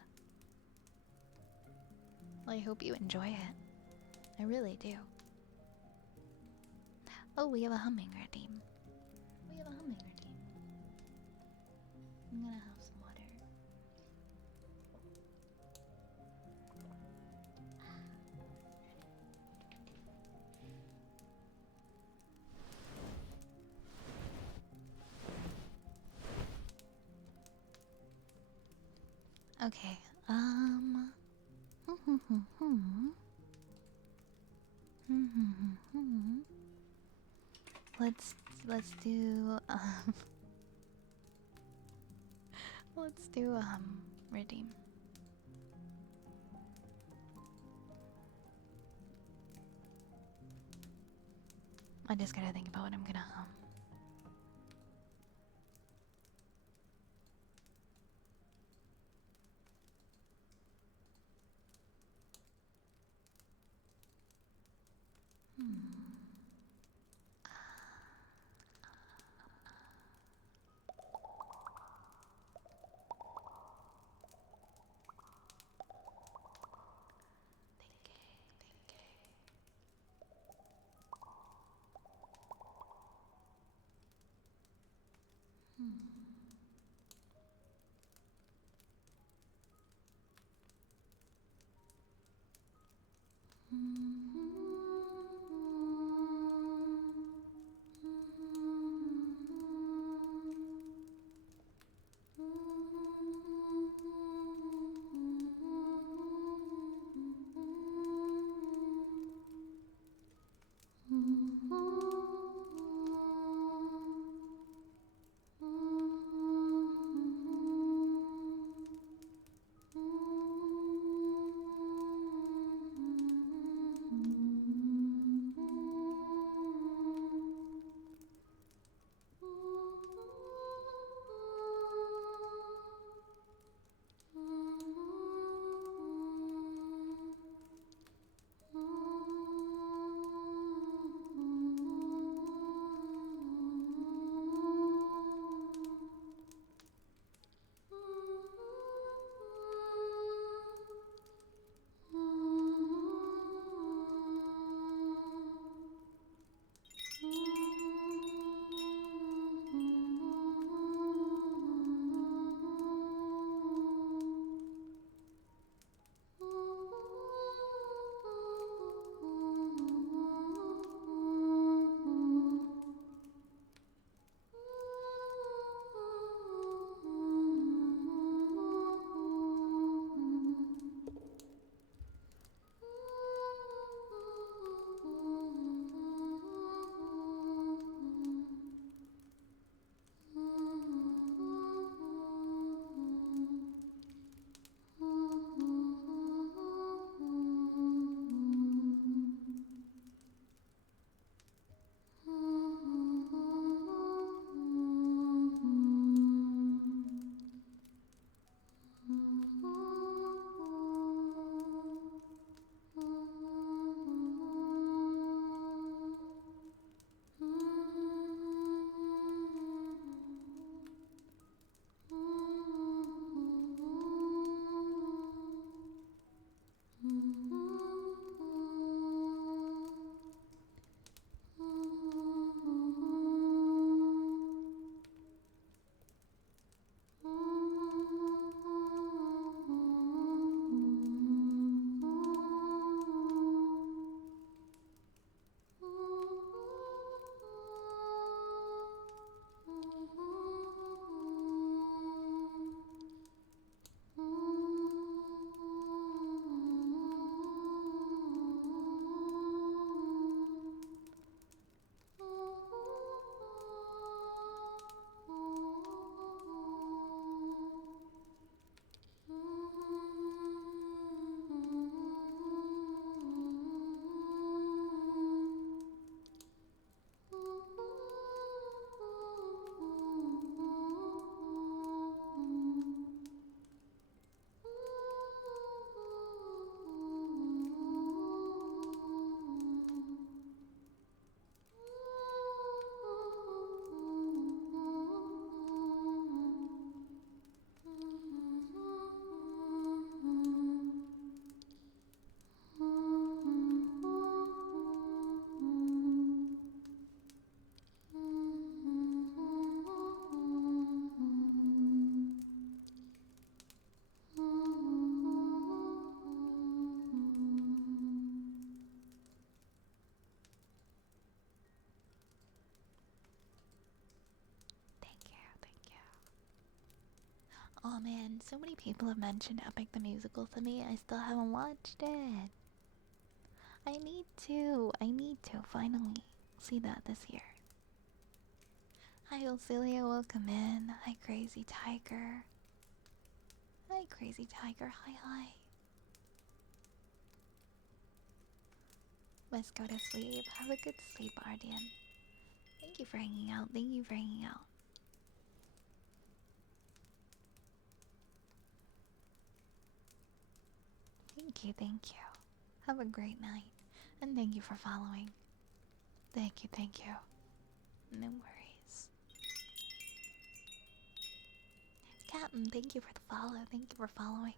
Well, I hope you enjoy it. I really do. Oh, we have a hummingbird team. We have a hummingbird team. I'm gonna have some water. Okay, let's do let's do redeem. I just gotta think about what I'm gonna man, so many people have mentioned Epic the Musical to me. I still haven't watched it. I need to finally see that this year. Hi, Ocilia, welcome in. Hi, Crazy Tiger. Hi, Crazy Tiger. Hi, hi. Let's go to sleep. Have a good sleep, Ardian. Thank you for hanging out. Thank you for hanging out. Thank you, thank you. Have a great night. And thank you for following. Thank you. No worries. Captain, thank you for the follow. Thank you for following.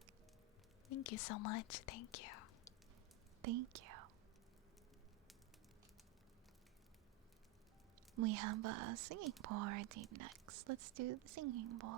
Thank you so much. Thank you. Thank you. We have a singing bowl already next. Let's do the singing bowl.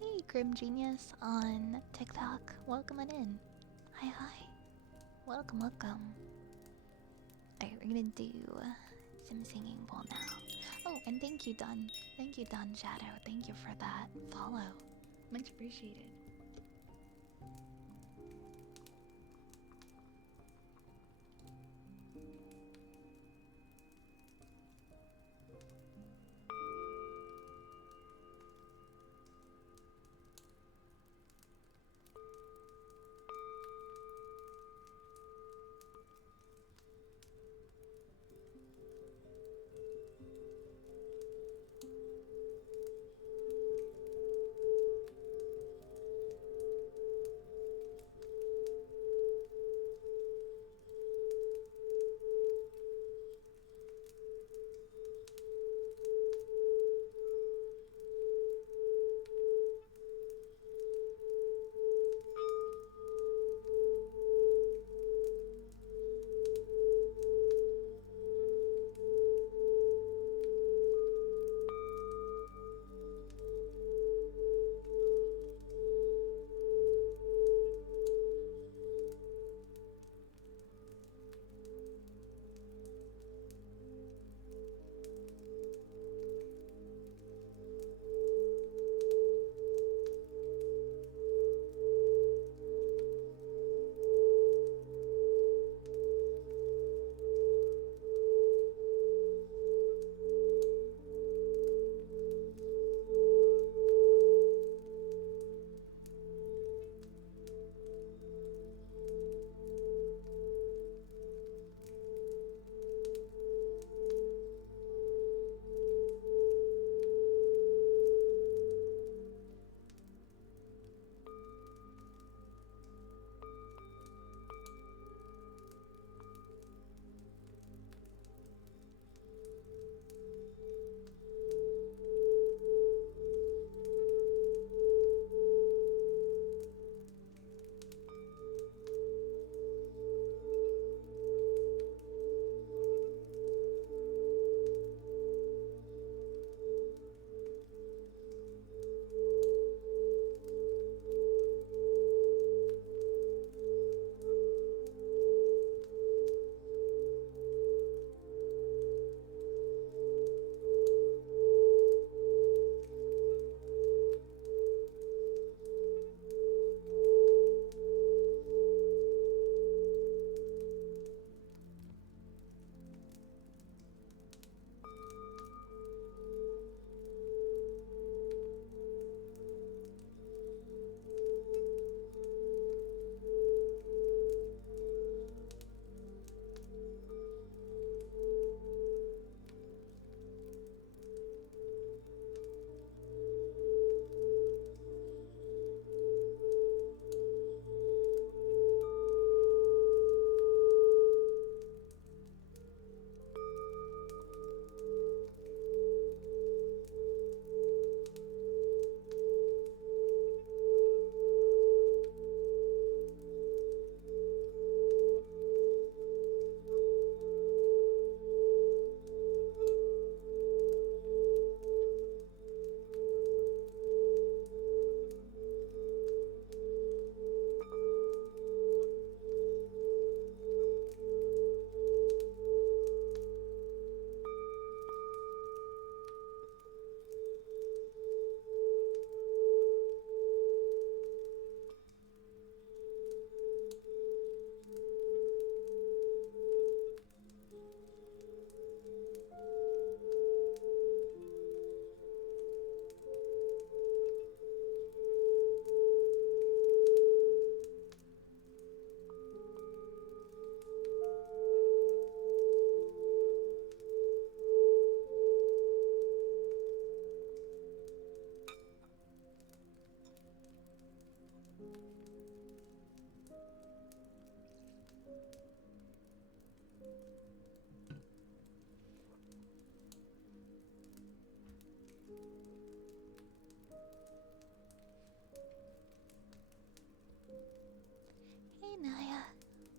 Hey, Grim Genius on TikTok. Welcome on in. Hi, hi. Welcome, welcome. Alright, we're gonna do some singing bowl now. Oh, and thank you, Don. Thank you, Don Shadow. Thank you for that follow. Much appreciated.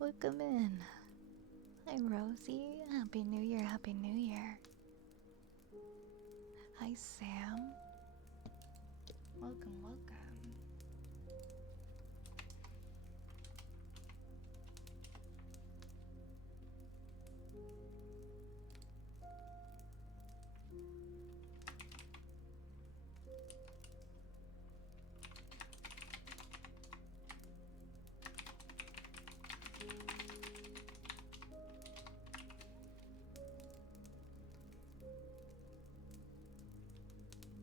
Welcome in. Hi, Rosie. Happy New Year, Happy New Year. Hi, Sam. Welcome, welcome.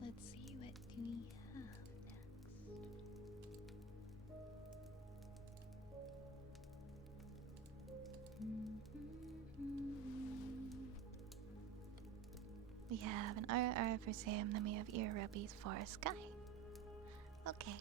Let's see, what do we have next? We have an RR for Sam, then we have ear rubbies for Sky. Okay.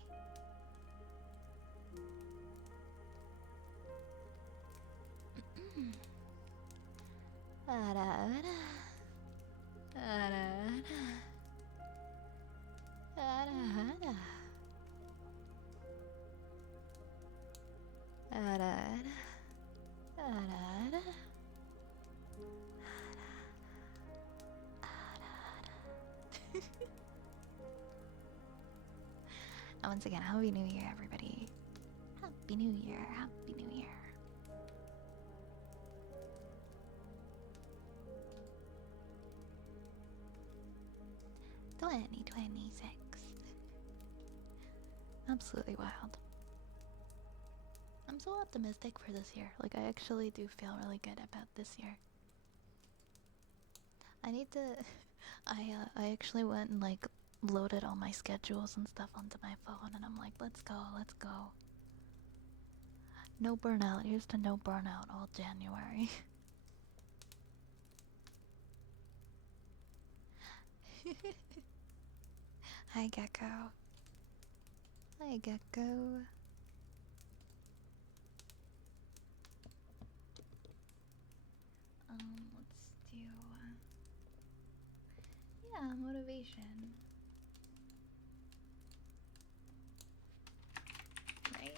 Once again, Happy New Year, everybody. Happy New Year, Happy New Year. $2026. Absolutely wild. I'm so optimistic for this year. Like, I actually do feel really good about this year. I need to... I actually went and, like, loaded all my schedules and stuff onto my phone, and I'm like, let's go, let's go. No burnout. Here's to no burnout all January. Hi, Gecko. Hi, Gecko. Let's do... yeah, motivation. Right?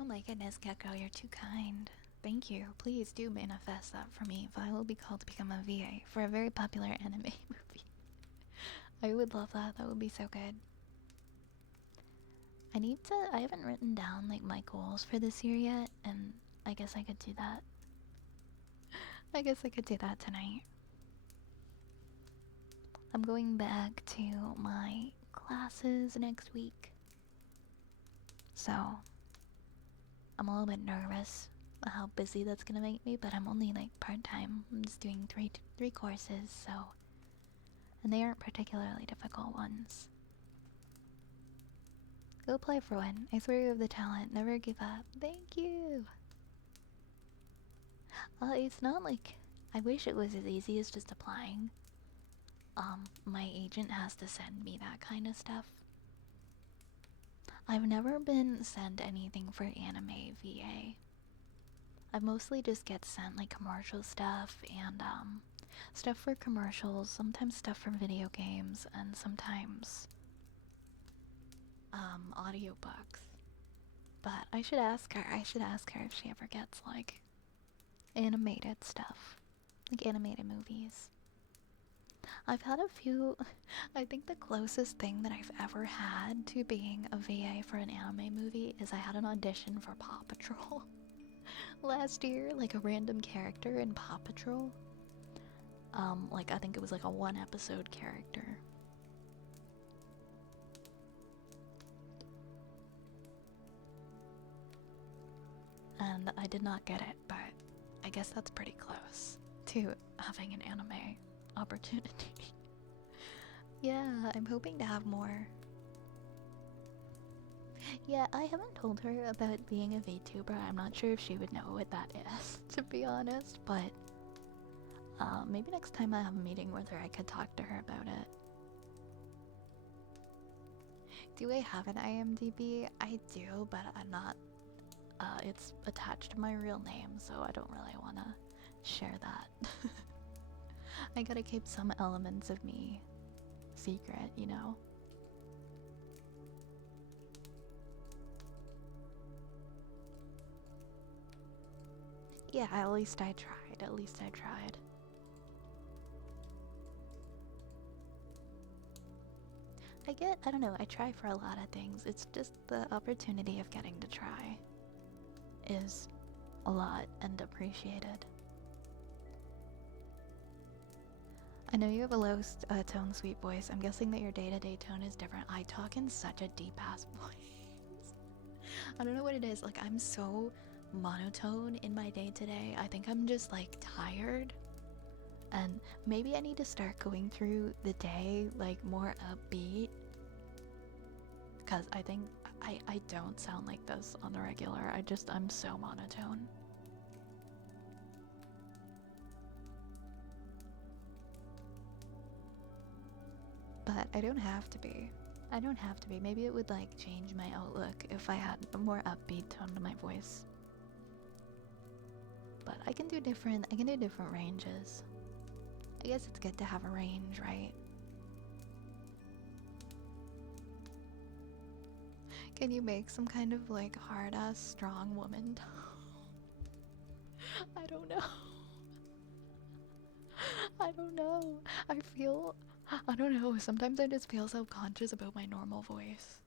Oh my goodness, Gecko, you're too kind. Thank you. Please do manifest that for me, if I will be called to become a VA for a very popular anime movie. I would love that. That would be so good. I haven't written down, like, my goals for this year yet, and I guess I could do that. I guess I could do that tonight. I'm going back to my classes next week. So, I'm a little bit nervous about how busy that's gonna make me, but I'm only, like, part-time. I'm just doing three courses, so... and they aren't particularly difficult ones. Go play for one. I swear you have the talent. Never give up. Thank you! It's not like... I wish it was as easy as just applying. My agent has to send me that kind of stuff. I've never been sent anything for anime VA. I mostly just get sent, like, commercial stuff and, stuff for commercials, sometimes stuff for video games, and sometimes, audiobooks. But I should ask her if she ever gets, like, animated stuff. Like, animated movies. I've had a few... I think the closest thing that I've ever had to being a VA for an anime movie is I had an audition for Paw Patrol. Last year, like, a random character in Paw Patrol. Like, I think it was like a 1-episode character. And I did not get it, but I guess that's pretty close to having an anime opportunity. Yeah, I'm hoping to have more. Yeah, I haven't told her about being a VTuber. I'm not sure if she would know what that is, to be honest, but maybe next time I have a meeting with her, I could talk to her about it. Do I have an IMDb? I do, but I'm not, it's attached to my real name, so I don't really want to share that. I gotta keep some elements of me secret, you know? Yeah, at least I tried. At least I tried. I don't know, I try for a lot of things. It's just the opportunity of getting to try is a lot and appreciated. I know you have a low tone, sweet voice. I'm guessing that your day-to-day tone is different. I talk in such a deep-ass voice. I don't know what it is. Like, I'm so monotone in my day-to-day. I think I'm just, like, tired. And maybe I need to start going through the day, like, more upbeat. Because I think I don't sound like this on the regular. I'm so monotone. But I don't have to be. I don't have to be. Maybe it would like change my outlook if I had a more upbeat tone to my voice. But I can do different ranges. I guess it's good to have a range, right? Can you make some kind of like hard ass strong woman tone? I don't know. I don't know. I don't know. Sometimes I just feel self-conscious about my normal voice.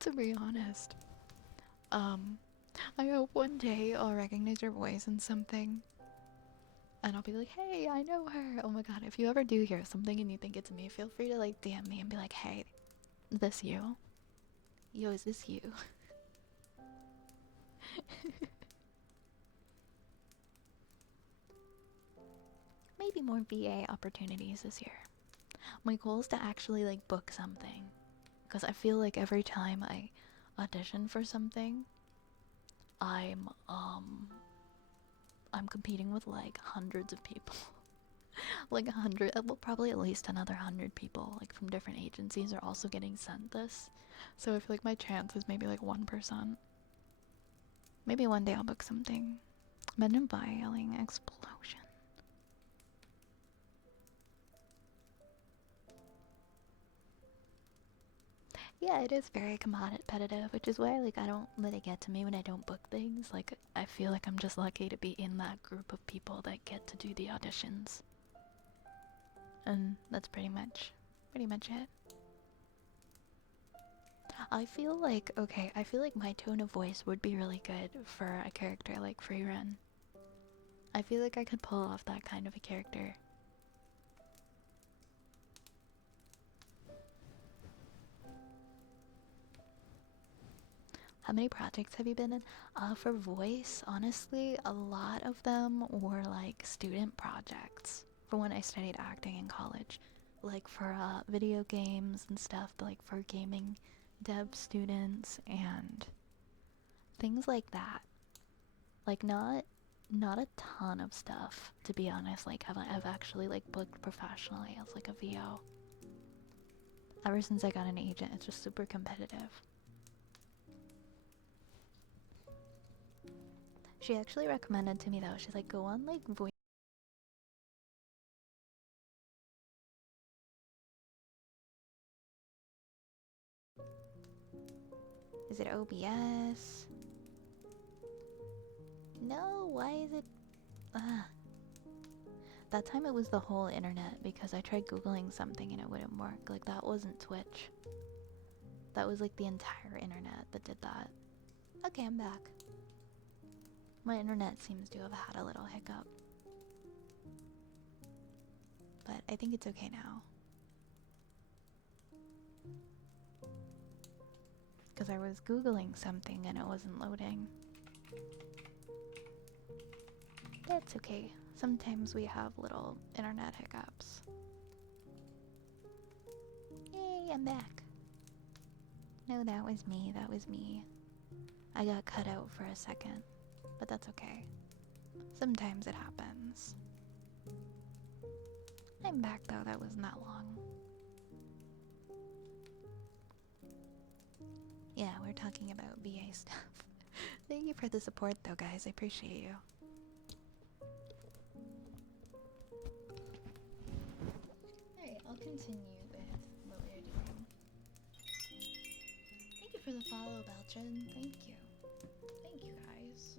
To be honest. I hope one day I'll recognize your voice in something. And I'll be like, hey, I know her. Oh my god, if you ever do hear something and you think it's me, feel free to like DM me and be like, hey, is this you? Yo, is this you? Maybe more VA opportunities this year. My goal is to actually like book something. Because I feel like every time I audition for something, I'm competing with like hundreds of people. Like 100, well, probably at least another 100 people like from different agencies are also getting sent this. So I feel like my chance is maybe like 1%. Maybe one day I'll book something. Men by yelling explosion. Yeah, it is very competitive, which is why like I don't let it get to me when I don't book things. Like I feel like I'm just lucky to be in that group of people that get to do the auditions. And that's pretty much it. I feel like my tone of voice would be really good for a character like Freerun. I feel like I could pull off that kind of a character. How many projects have you been in? For voice, honestly, a lot of them were like student projects for when I studied acting in college. Like for video games and stuff, like for gaming dev students and things like that. Like not a ton of stuff, to be honest. Like I've actually like booked professionally as like a VO. Ever since I got an agent, it's just super competitive. She actually recommended to me though. She's like, go on like voice. Is it OBS? No, why is it? That time it was the whole internet because I tried googling something and it wouldn't work. Like that wasn't Twitch. That was like the entire internet that did that. Okay, I'm back. My internet seems to have had a little hiccup. But I think it's okay now. Because I was googling something and it wasn't loading. That's okay. Sometimes we have little internet hiccups. Yay, I'm back. No, that was me. I got cut out for a second. But that's okay. Sometimes it happens. I'm back though, that wasn't that long. Yeah, we're talking about BA stuff. Thank you for the support though, guys. I appreciate you. Alright, I'll continue with what we're doing. Thank you for the follow, Belchin. Thank you. Thank you, guys.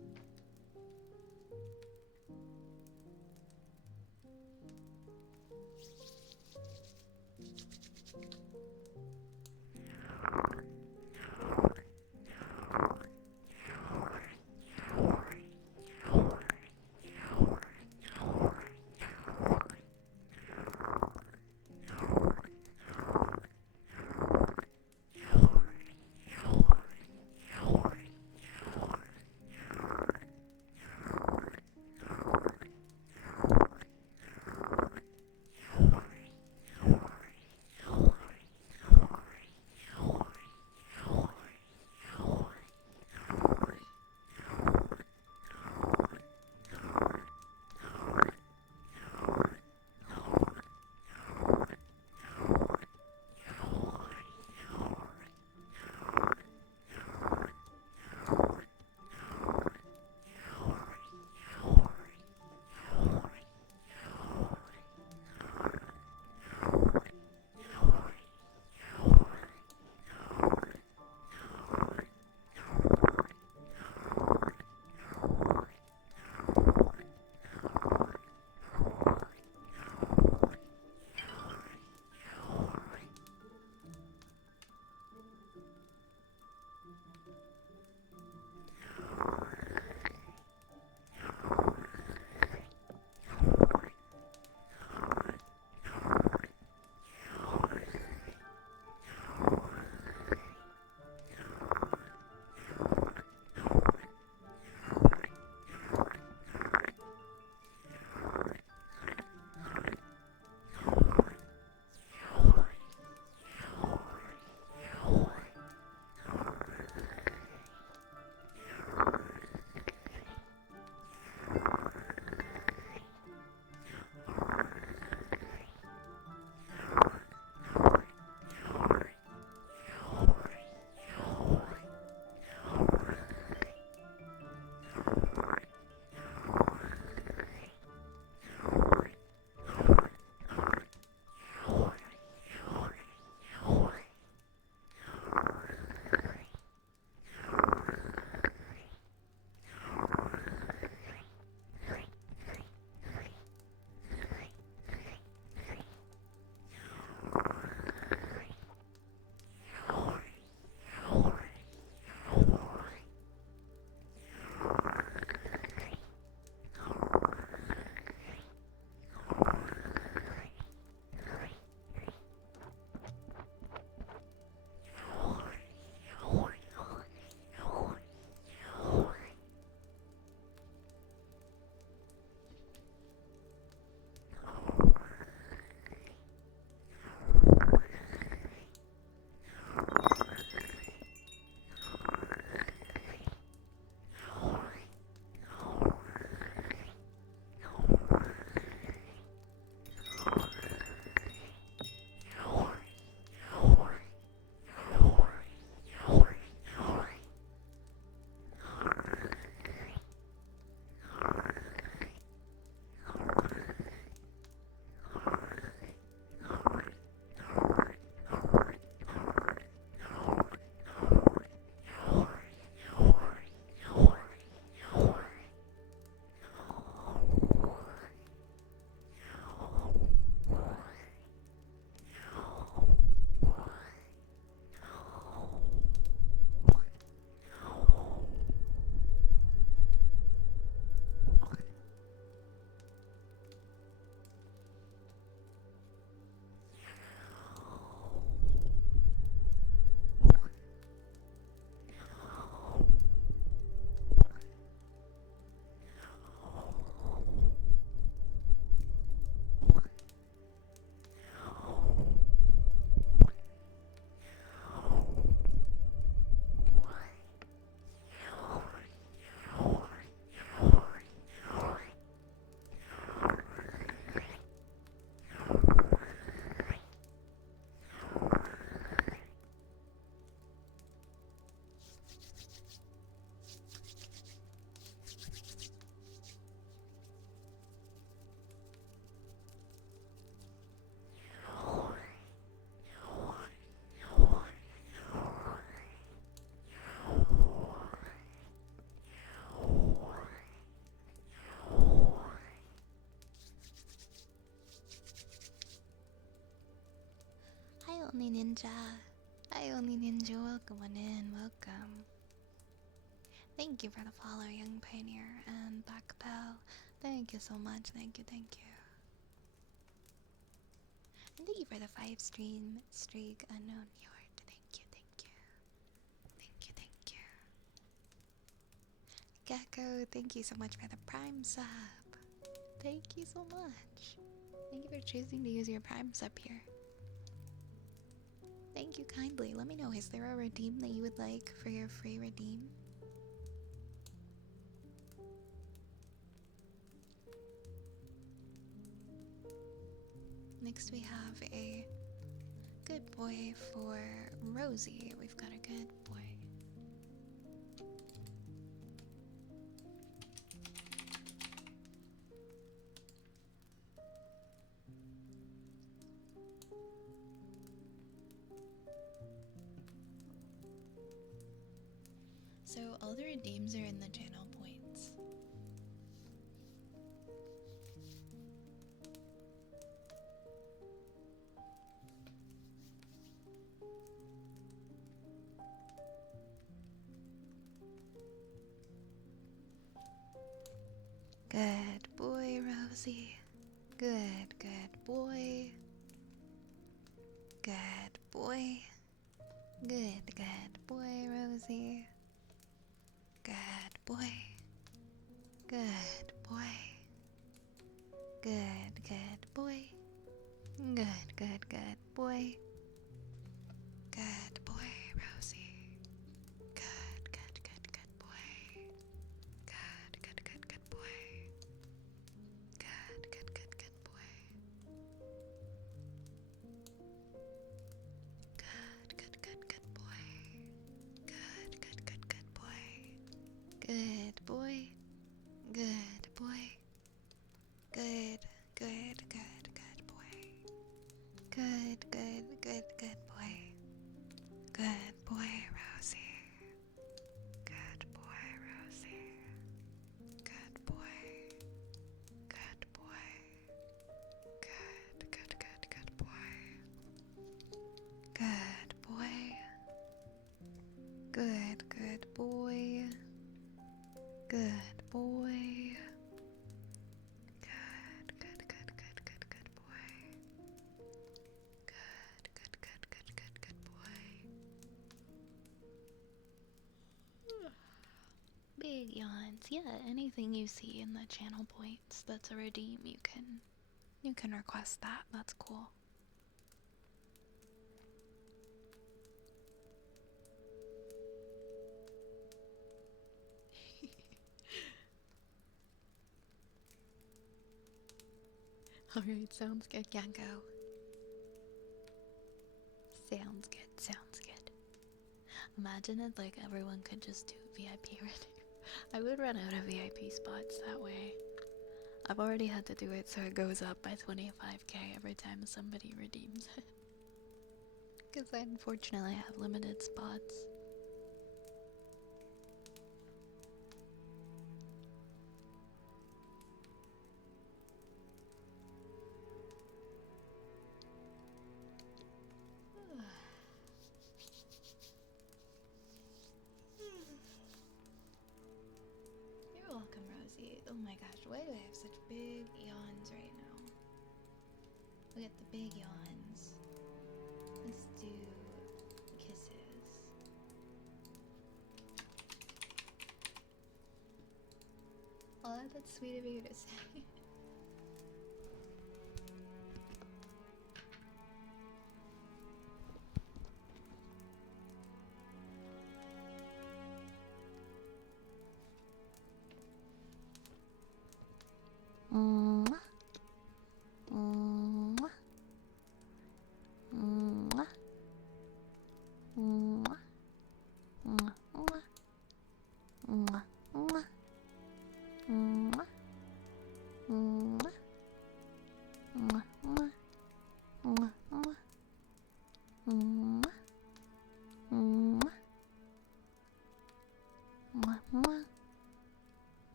Ninja. Hi, Only Ninja. Welcome on in. Welcome. Thank you for the follow, Young Pioneer and Black Bell. Thank you so much. Thank you, thank you. And thank you for the 5 streak unknown yard. Thank you, thank you. Thank you, thank you. Gecko, thank you so much for the Prime sub. Thank you so much. Thank you for choosing to use your Prime sub here. Thank you kindly. Let me know, is there a redeem that you would like for your free redeem? Next we have a good boy for Rosie. We've got a good boy. So all the redeems are in the channel points. Good boy, Rosie. Good boy. Good boy. Good boy, Rosie. Good boy. Good boy. Good boy. Good boy. Good boy, Rosie. Good boy. Good boy. Good boy. Good boy. Good boy. Good boy. Good boy. Good boy. Good boy. Good boy, Rosie. Good boy, Rosie. Good boy. Good boy. Good boy. Good boy. Good boy. Good boy. Good boy. Good boy. Big yawns. Yeah, anything you see in the channel points that's a redeem, you can request that. That's cool. Alright, sounds good, Yanko. Sounds good. Imagine if like everyone could just do VIP redeem. I would run out of VIP spots that way. I've already had to do it so it goes up by 25k every time somebody redeems it. Because I unfortunately have limited spots. You're welcome, Rosie. Oh my gosh, why do I have such big yawns right now? Look at the big yawns. Let's do kisses. Oh, that's sweet of you to say.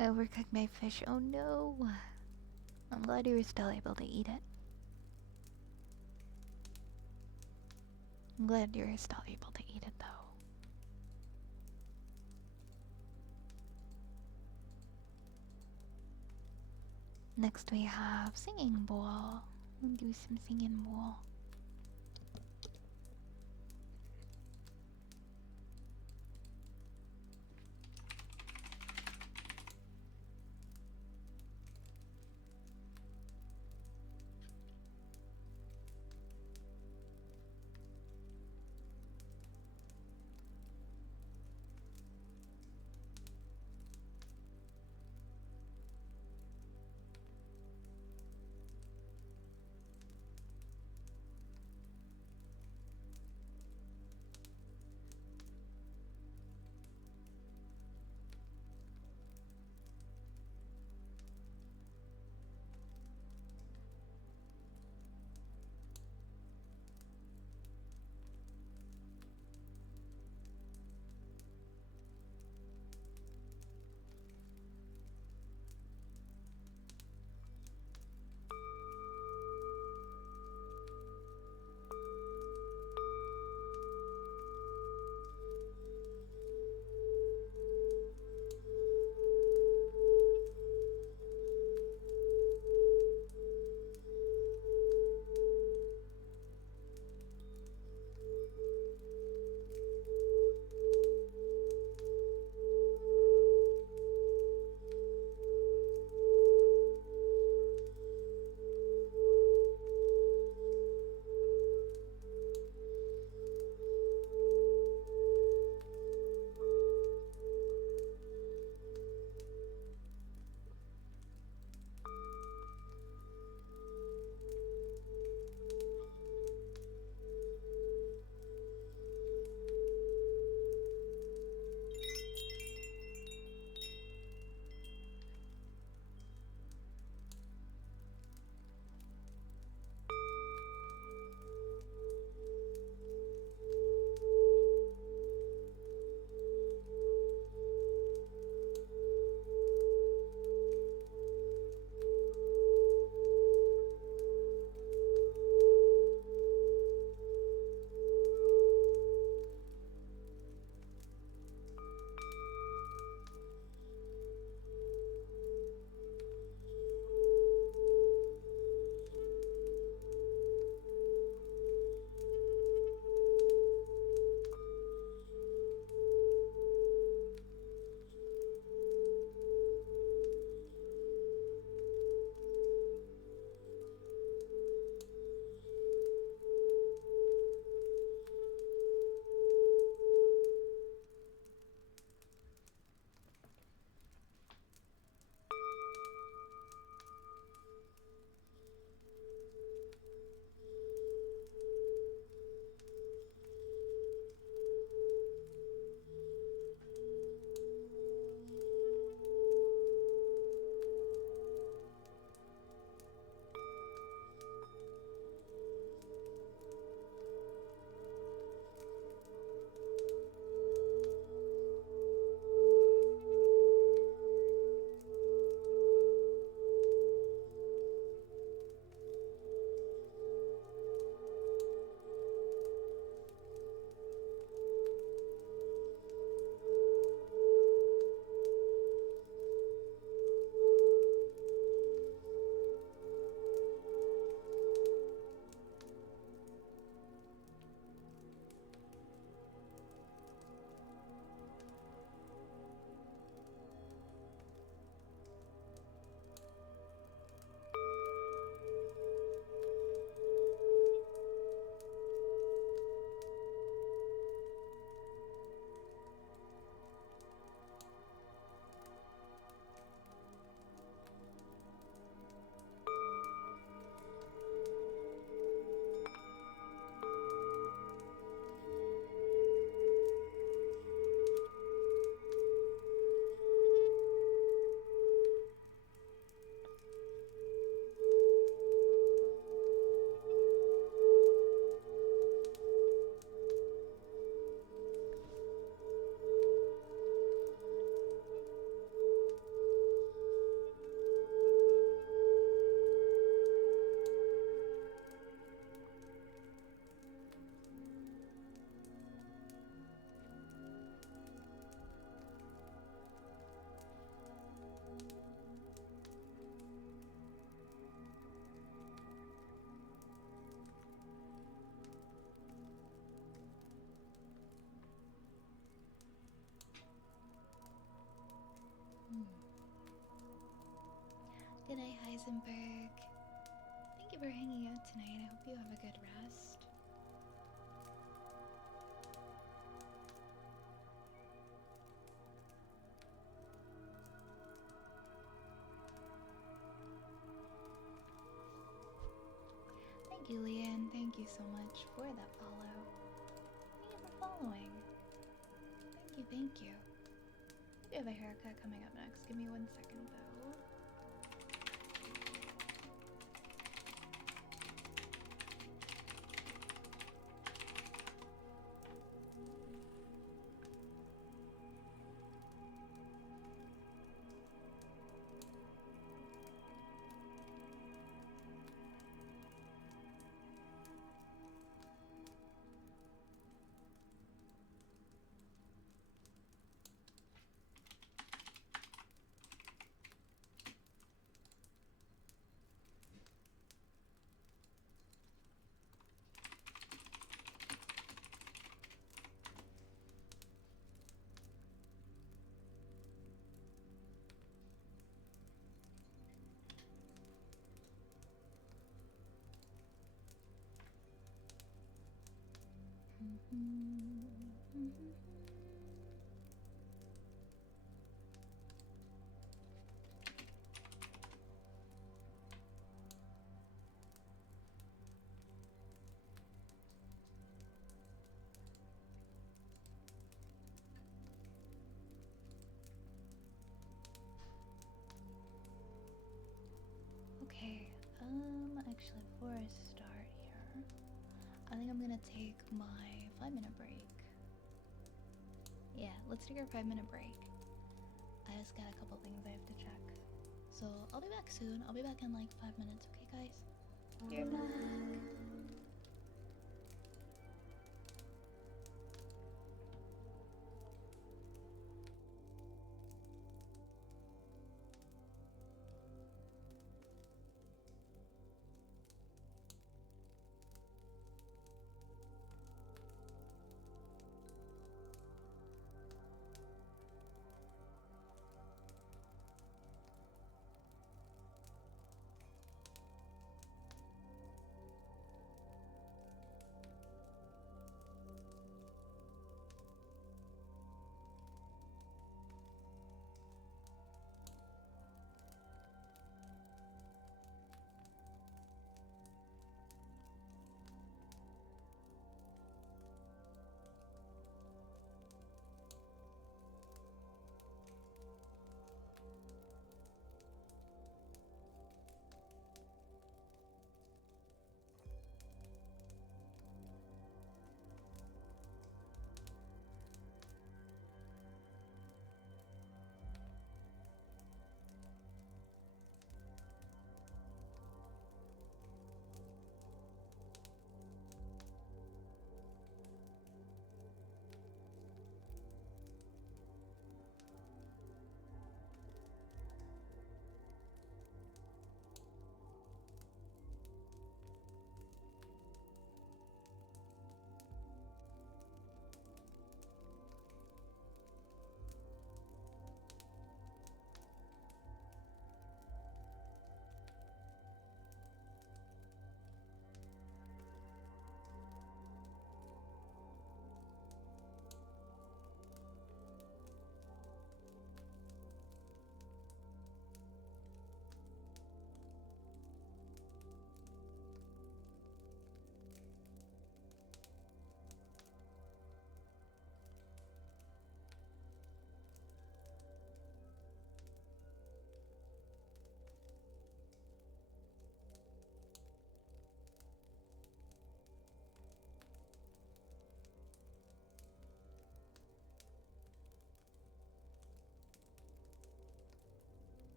Overcooked my fish. Oh no. I'm glad you were still able to eat it. I'm glad you're still able to eat it though. Next we have singing bowl. We'll do some singing bowl. Heisenberg. Thank you for hanging out tonight. I hope you have a good rest. Thank you, Leanne. Thank you so much for that follow. Thank you for following. Thank you, thank you. We have a haircut coming up next. Give me 1 second, though. Okay, actually, before I start here, I think I'm gonna take my 5-minute break. Yeah, let's take our 5-minute break. I just got a couple things I have to check. So I'll be back soon. I'll be back in like 5 minutes, okay, guys? You're back.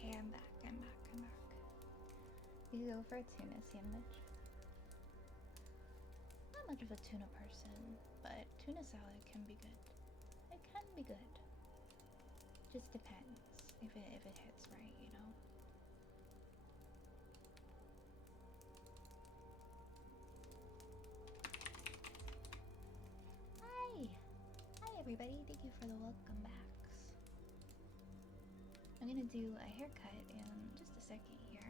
Okay, I'm back. I'm back. I'm back. You go for a tuna sandwich. Not much of a tuna person, but tuna salad can be good. It can be good. Just depends if it hits right, you know. Hi! Hi everybody, thank you for the welcome backs. I'm gonna do a haircut in just a second here.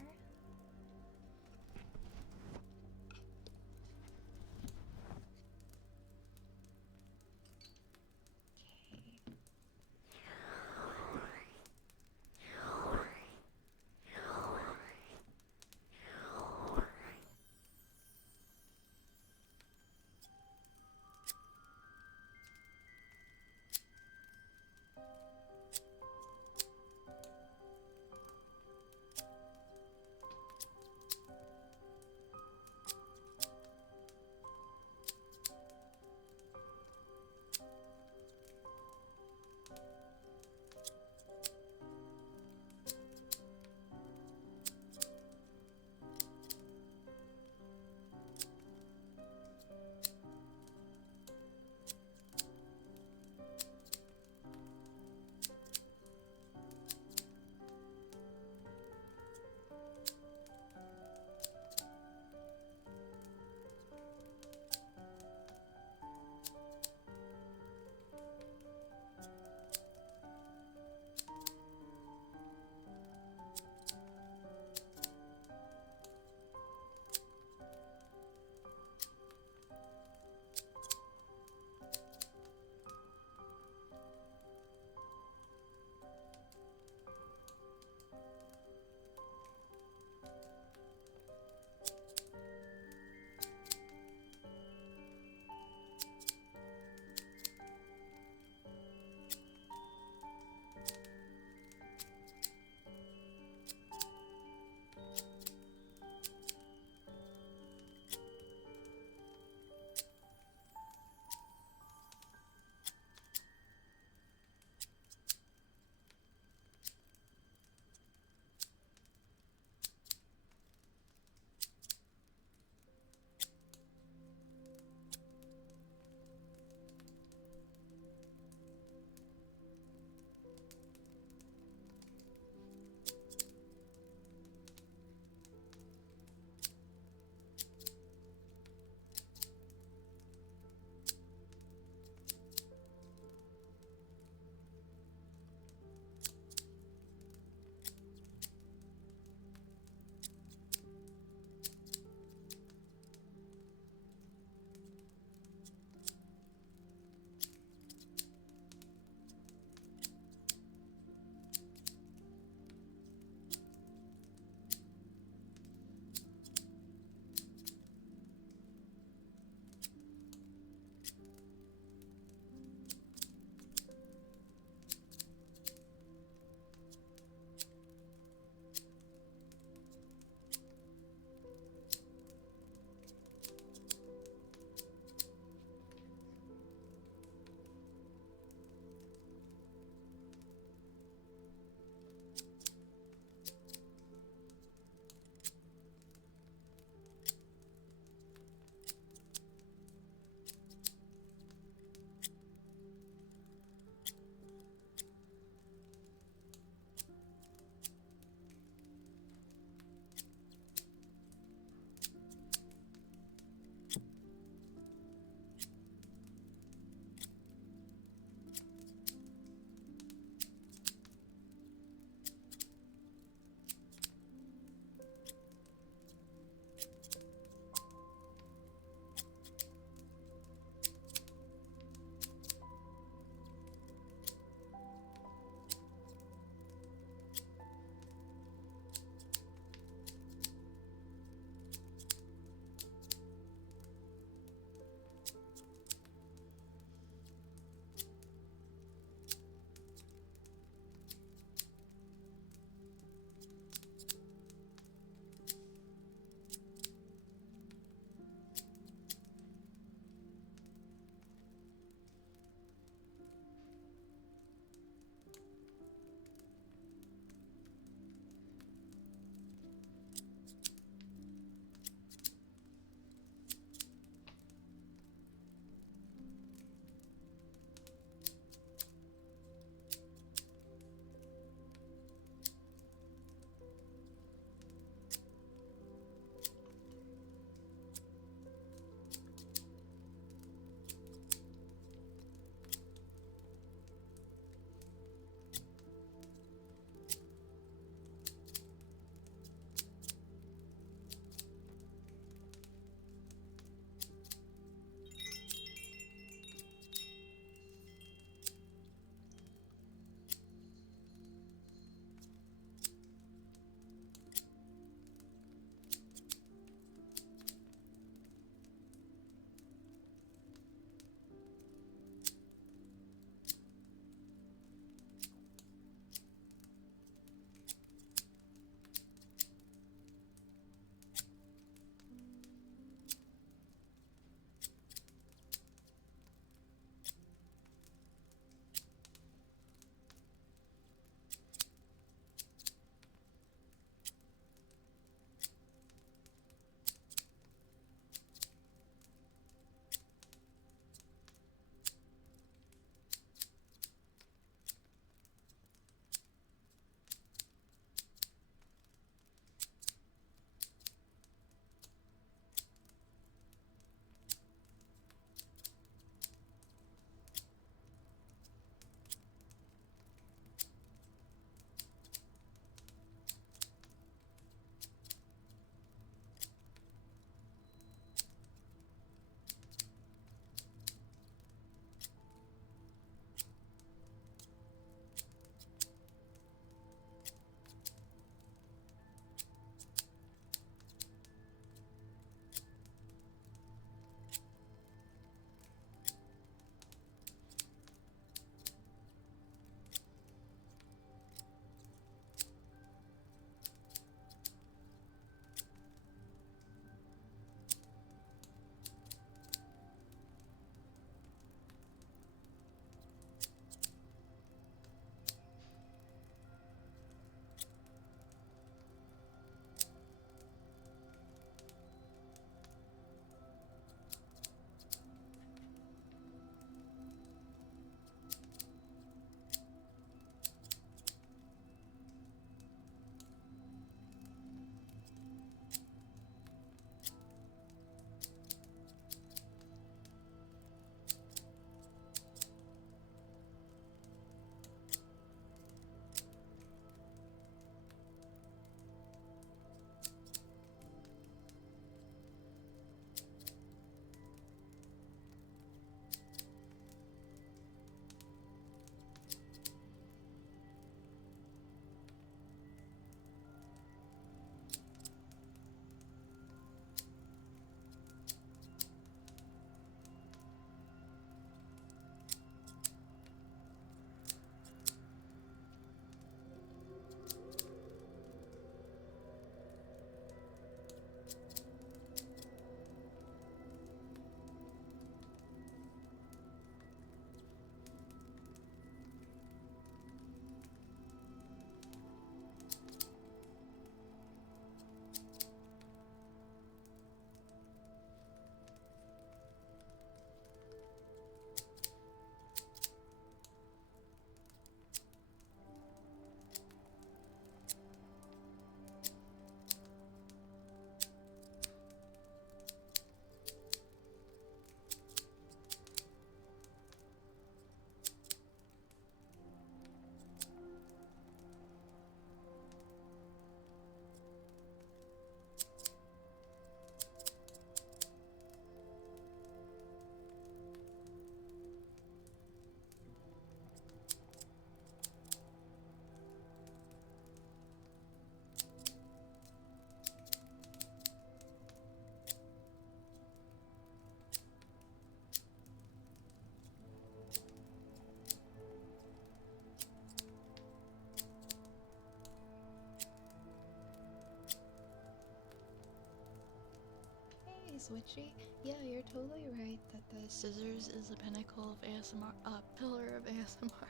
switchy. Yeah, you're totally right that the scissors is the pinnacle of ASMR, pillar of ASMR.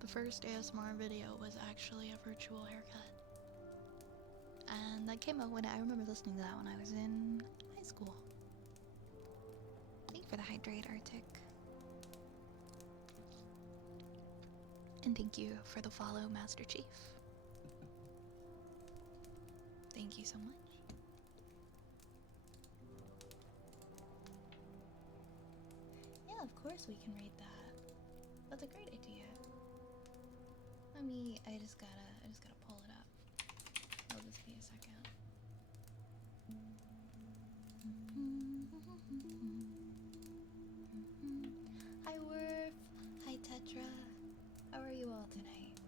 The first ASMR video was actually a virtual haircut. And that came out when I remember listening to that when I was in high school. Thank you for the hydrate, Arctic. And thank you for the follow, Master Chief. Thank you so much. Yeah, of course we can read that. That's a great idea. I just gotta pull it up. It'll just be a second. Hi Worf. Hi Tetra. How are you all tonight?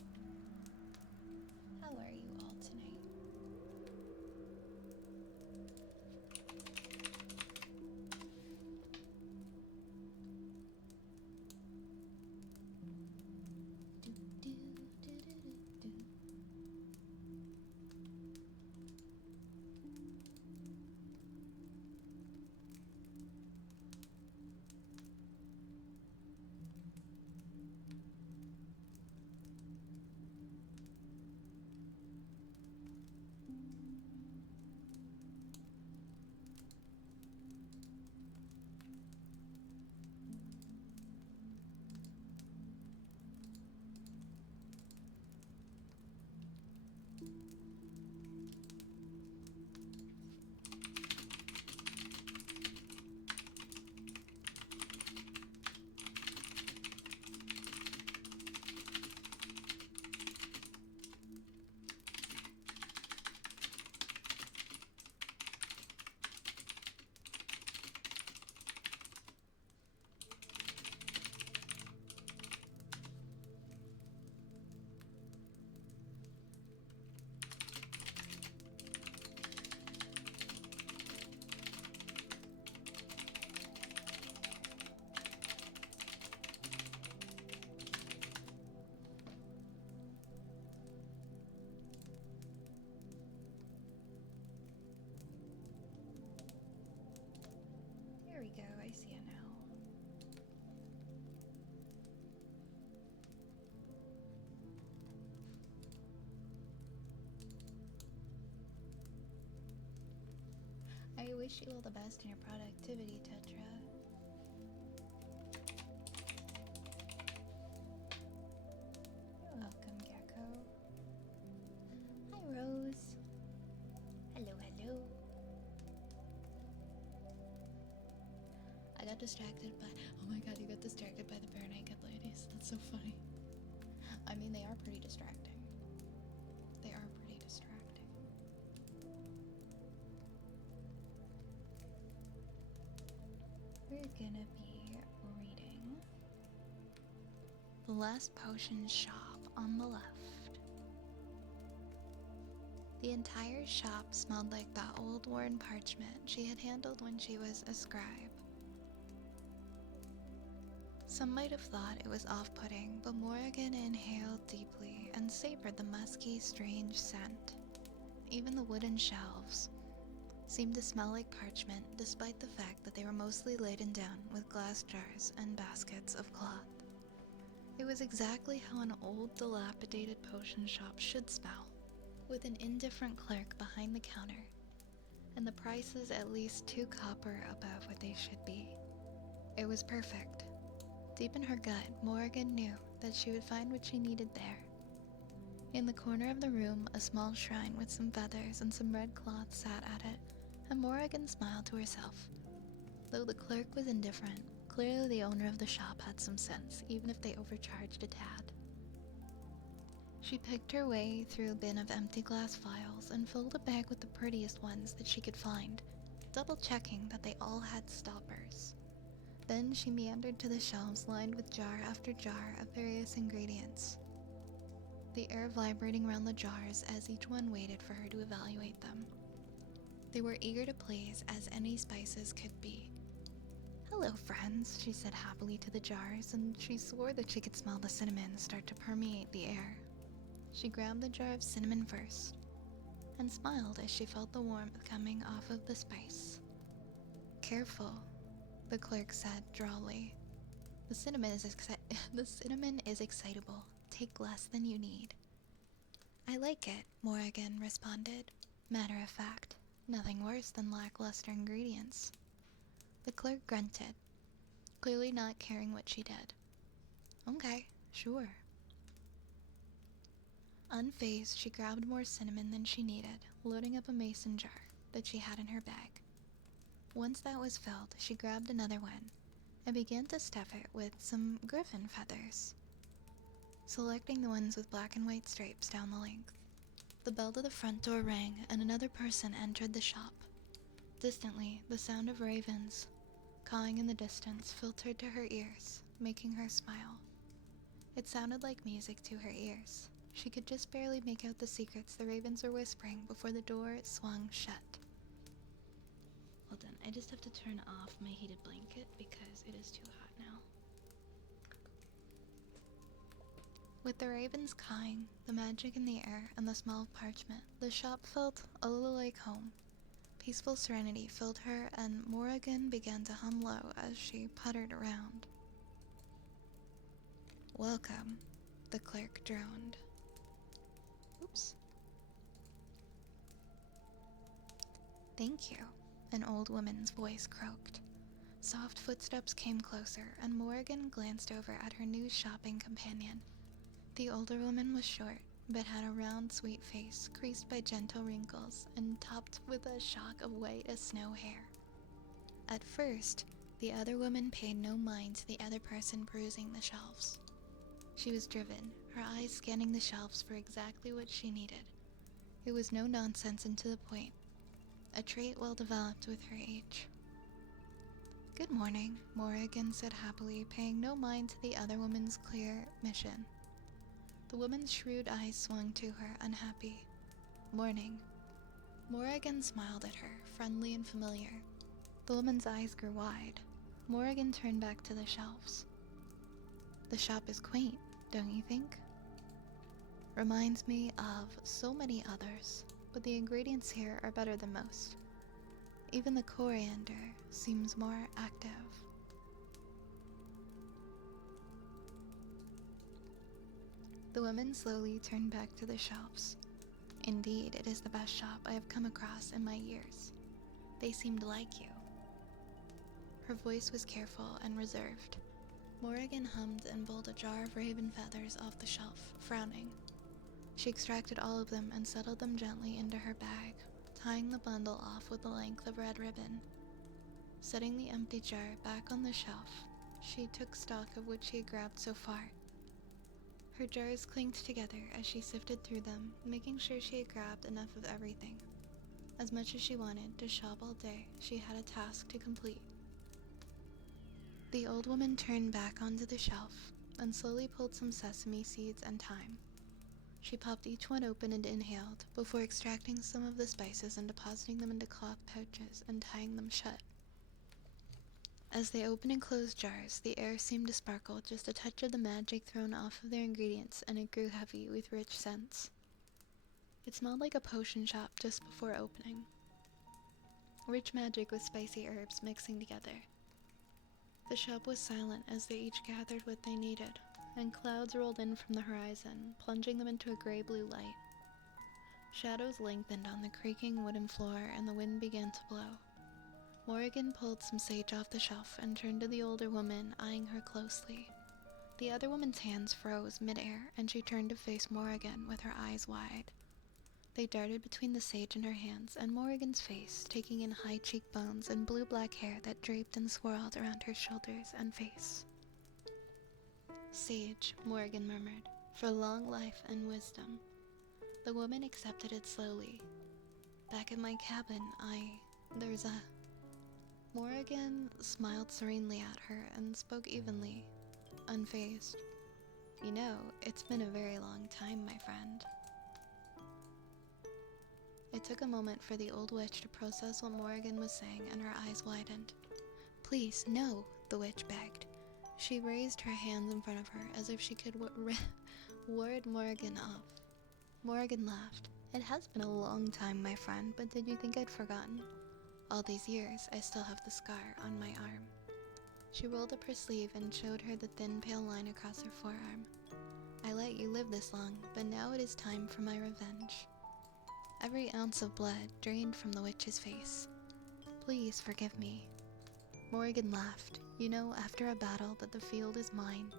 How are you all tonight? There we go, I see it now. I wish you all the best in your productivity, Tetra. You're welcome, Gecko. Hi, Rose. Hello, hello. I got distracted by... Oh my god, you got distracted by the bare naked ladies. That's so funny. I mean, they are pretty distracting. They are pretty distracting. We're gonna be reading The Last Potion Shop on the left. The entire shop smelled like that old worn parchment she had handled when she was a scribe. Some might have thought it was off-putting, but Morrigan inhaled deeply and savored the musky, strange scent. Even the wooden shelves seemed to smell like parchment, despite the fact that they were mostly laden down with glass jars and baskets of cloth. It was exactly how an old, dilapidated potion shop should smell, with an indifferent clerk behind the counter, and the prices at least 2 copper above what they should be. It was perfect. Deep in her gut, Morrigan knew that she would find what she needed there. In the corner of the room, a small shrine with some feathers and some red cloth sat at it, and Morrigan smiled to herself. Though the clerk was indifferent, clearly the owner of the shop had some sense, even if they overcharged a tad. She picked her way through a bin of empty glass vials and filled a bag with the prettiest ones that she could find, double-checking that they all had stoppers. Then she meandered to the shelves lined with jar after jar of various ingredients, the air vibrating around the jars as each one waited for her to evaluate them. They were eager to please as any spices could be. "Hello, friends," she said happily to the jars, and she swore that she could smell the cinnamon start to permeate the air. She grabbed the jar of cinnamon first, and smiled as she felt the warmth coming off of the spice. careful, the clerk said drawly. The cinnamon is the cinnamon is excitable. Take less than you need. I like it, Morrigan responded. Matter of fact, nothing worse than lackluster ingredients. The clerk grunted, clearly not caring what she did. Okay, sure. Unfazed, she grabbed more cinnamon than she needed, loading up a mason jar that she had in her bag. Once that was filled, she grabbed another one and began to stuff it with some griffin feathers, selecting the ones with black and white stripes down the length. The bell to the front door rang, and another person entered the shop. Distantly, the sound of ravens cawing in the distance filtered to her ears, making her smile. It sounded like music to her ears. She could just barely make out the secrets the ravens were whispering before the door swung shut. Hold on, I just have to turn off my heated blanket because it is too hot now. With the ravens cawing, the magic in the air, and the smell of parchment, the shop felt a little like home. Peaceful serenity filled her, and Morrigan began to hum low as she puttered around. Welcome, the clerk droned. Oops. Thank you, an old woman's voice croaked. Soft footsteps came closer, and Morrigan glanced over at her new shopping companion. The older woman was short, but had a round, sweet face, creased by gentle wrinkles, and topped with a shock of white as snow hair. At first, the other woman paid no mind to the other person perusing the shelves. She was driven, her eyes scanning the shelves for exactly what she needed. It was no nonsense and to the point, a trait well developed with her age. Good morning, Morrigan said happily, paying no mind to the other woman's clear mission. The woman's shrewd eyes swung to her, unhappy. Morning. Morrigan smiled at her, friendly and familiar. The woman's eyes grew wide. Morrigan turned back to the shelves. The shop is quaint, don't you think? Reminds me of so many others, but the ingredients here are better than most. Even the coriander seems more active. The woman slowly turned back to the shelves. Indeed, it is the best shop I have come across in my years. They seem to like you. Her voice was careful and reserved. Morrigan hummed and pulled a jar of raven feathers off the shelf, frowning. She extracted all of them and settled them gently into her bag, tying the bundle off with a length of red ribbon. Setting the empty jar back on the shelf, she took stock of what she had grabbed so far. Her jars clinked together as she sifted through them, making sure she had grabbed enough of everything. As much as she wanted to shop all day, she had a task to complete. The old woman turned back onto the shelf and slowly pulled some sesame seeds and thyme. She popped each one open and inhaled before extracting some of the spices and depositing them into cloth pouches and tying them shut. As they opened and closed jars, the air seemed to sparkle, just a touch of the magic thrown off of their ingredients, and it grew heavy with rich scents. It smelled like a potion shop just before opening. Rich magic with spicy herbs mixing together. The shop was silent as they each gathered what they needed, and clouds rolled in from the horizon, plunging them into a gray-blue light. Shadows lengthened on the creaking wooden floor, and the wind began to blow. Morrigan pulled some sage off the shelf and turned to the older woman, eyeing her closely. The other woman's hands froze mid-air, and she turned to face Morrigan with her eyes wide. They darted between the sage in her hands and Morrigan's face, taking in high cheekbones and blue-black hair that draped and swirled around her shoulders and face. Sage, Morrigan murmured, for long life and wisdom. The woman accepted it slowly. Back in my cabin, there's a... Morrigan smiled serenely at her and spoke evenly, unfazed. You know, it's been a very long time, my friend. It took a moment for the old witch to process what Morrigan was saying, and her eyes widened. Please, no, the witch begged. She raised her hands in front of her as if she could ward Morrigan off. Morrigan laughed. It has been a long time, my friend, but did you think I'd forgotten? All these years, I still have the scar on my arm. She rolled up her sleeve and showed her the thin, pale line across her forearm. I let you live this long, but now it is time for my revenge. Every ounce of blood drained from the witch's face. Please forgive me. Morrigan laughed. You know, after a battle, that the field is mine.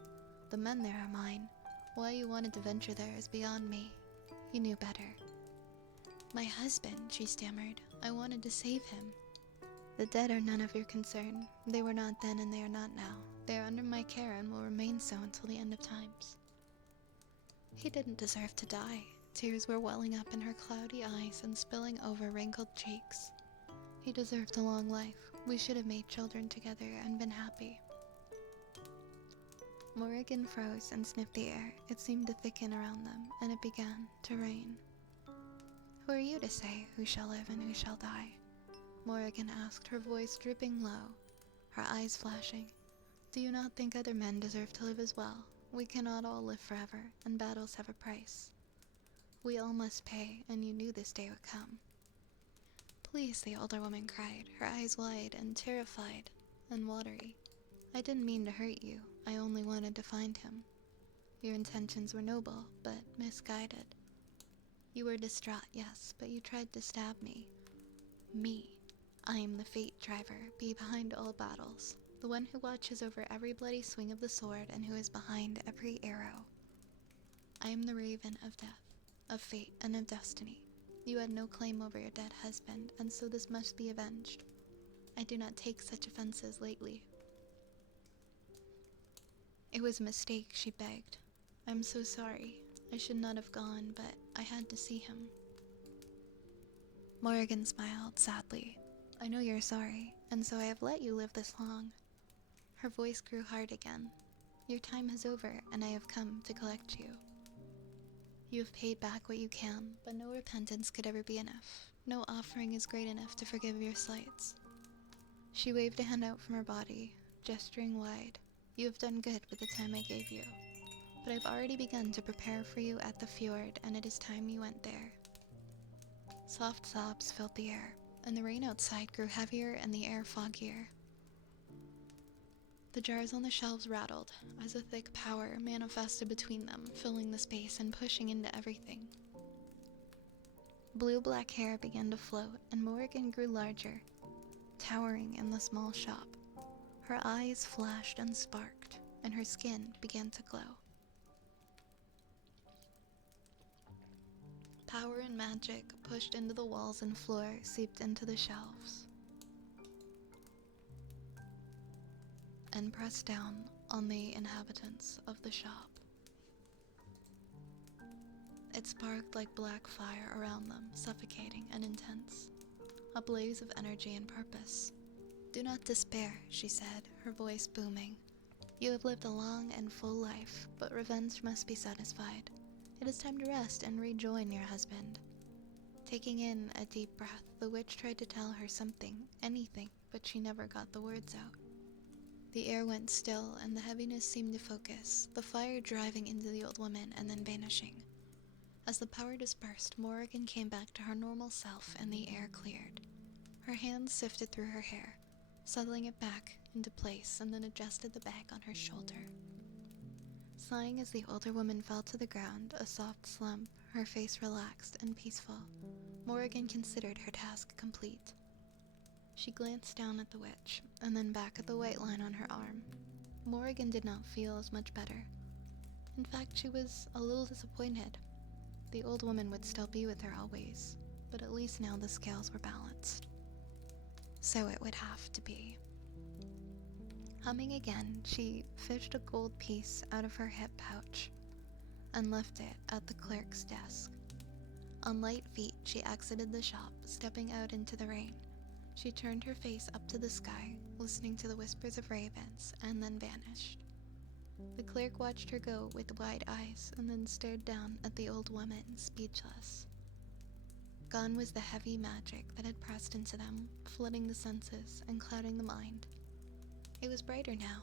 The men there are mine. Why you wanted to venture there is beyond me. You knew better. My husband, she stammered. I wanted to save him. The dead are none of your concern. They were not then and they are not now. They are under my care and will remain so until the end of times. He didn't deserve to die. Tears were welling up in her cloudy eyes and spilling over wrinkled cheeks. He deserved a long life. We should have made children together and been happy. Morrigan froze and sniffed the air. It seemed to thicken around them, and it began to rain. Who are you to say who shall live and who shall die? Morrigan asked, her voice dripping low, her eyes flashing. Do you not think other men deserve to live as well? We cannot all live forever, and battles have a price. We all must pay, and you knew this day would come. Please, the older woman cried, her eyes wide and terrified and watery. I didn't mean to hurt you. I only wanted to find him. Your intentions were noble, but misguided. You were distraught, yes, but you tried to stab me. Me. I am the fate driver, be behind all battles, the one who watches over every bloody swing of the sword and who is behind every arrow. I am the raven of death, of fate, and of destiny. You had no claim over your dead husband, and so this must be avenged. I do not take such offenses lightly. It was a mistake, she begged. I'm so sorry. I should not have gone, but I had to see him. Morrigan smiled sadly. I know you're sorry, and so I have let you live this long. Her voice grew hard again. Your time is over, and I have come to collect you. You have paid back what you can, but no repentance could ever be enough. No offering is great enough to forgive your slights. She waved a hand out from her body, gesturing wide. You have done good with the time I gave you. But I've already begun to prepare for you at the fjord, and it is time you went there. Soft sobs filled the air, and the rain outside grew heavier and the air foggier. The jars on the shelves rattled, as a thick power manifested between them, filling the space and pushing into everything. Blue-black hair began to float, and Morrigan grew larger, towering in the small shop. Her eyes flashed and sparked, and her skin began to glow. Power and magic pushed into the walls and floor, seeped into the shelves, and pressed down on the inhabitants of the shop. It sparked like black fire around them, suffocating and intense, a blaze of energy and purpose. Do not despair, she said, her voice booming. You have lived a long and full life, but revenge must be satisfied. It is time to rest and rejoin your husband. Taking in a deep breath, the witch tried to tell her something, anything, but she never got the words out. The air went still, and the heaviness seemed to focus, the fire driving into the old woman and then vanishing. As the power dispersed, Morrigan came back to her normal self, and the air cleared. Her hands sifted through her hair, settling it back into place, and then adjusted the bag on her shoulder. Sighing as the older woman fell to the ground, a soft slump, her face relaxed and peaceful, Morrigan considered her task complete. She glanced down at the witch, and then back at the white line on her arm. Morrigan did not feel as much better. In fact, she was a little disappointed. The old woman would still be with her always, but at least now the scales were balanced. So it would have to be. Humming again, she fished a gold piece out of her hip pouch and left it at the clerk's desk. On light feet, she exited the shop, stepping out into the rain. She turned her face up to the sky, listening to the whispers of ravens, and then vanished. The clerk watched her go with wide eyes and then stared down at the old woman, speechless. Gone was the heavy magic that had pressed into them, flooding the senses and clouding the mind. It was brighter now,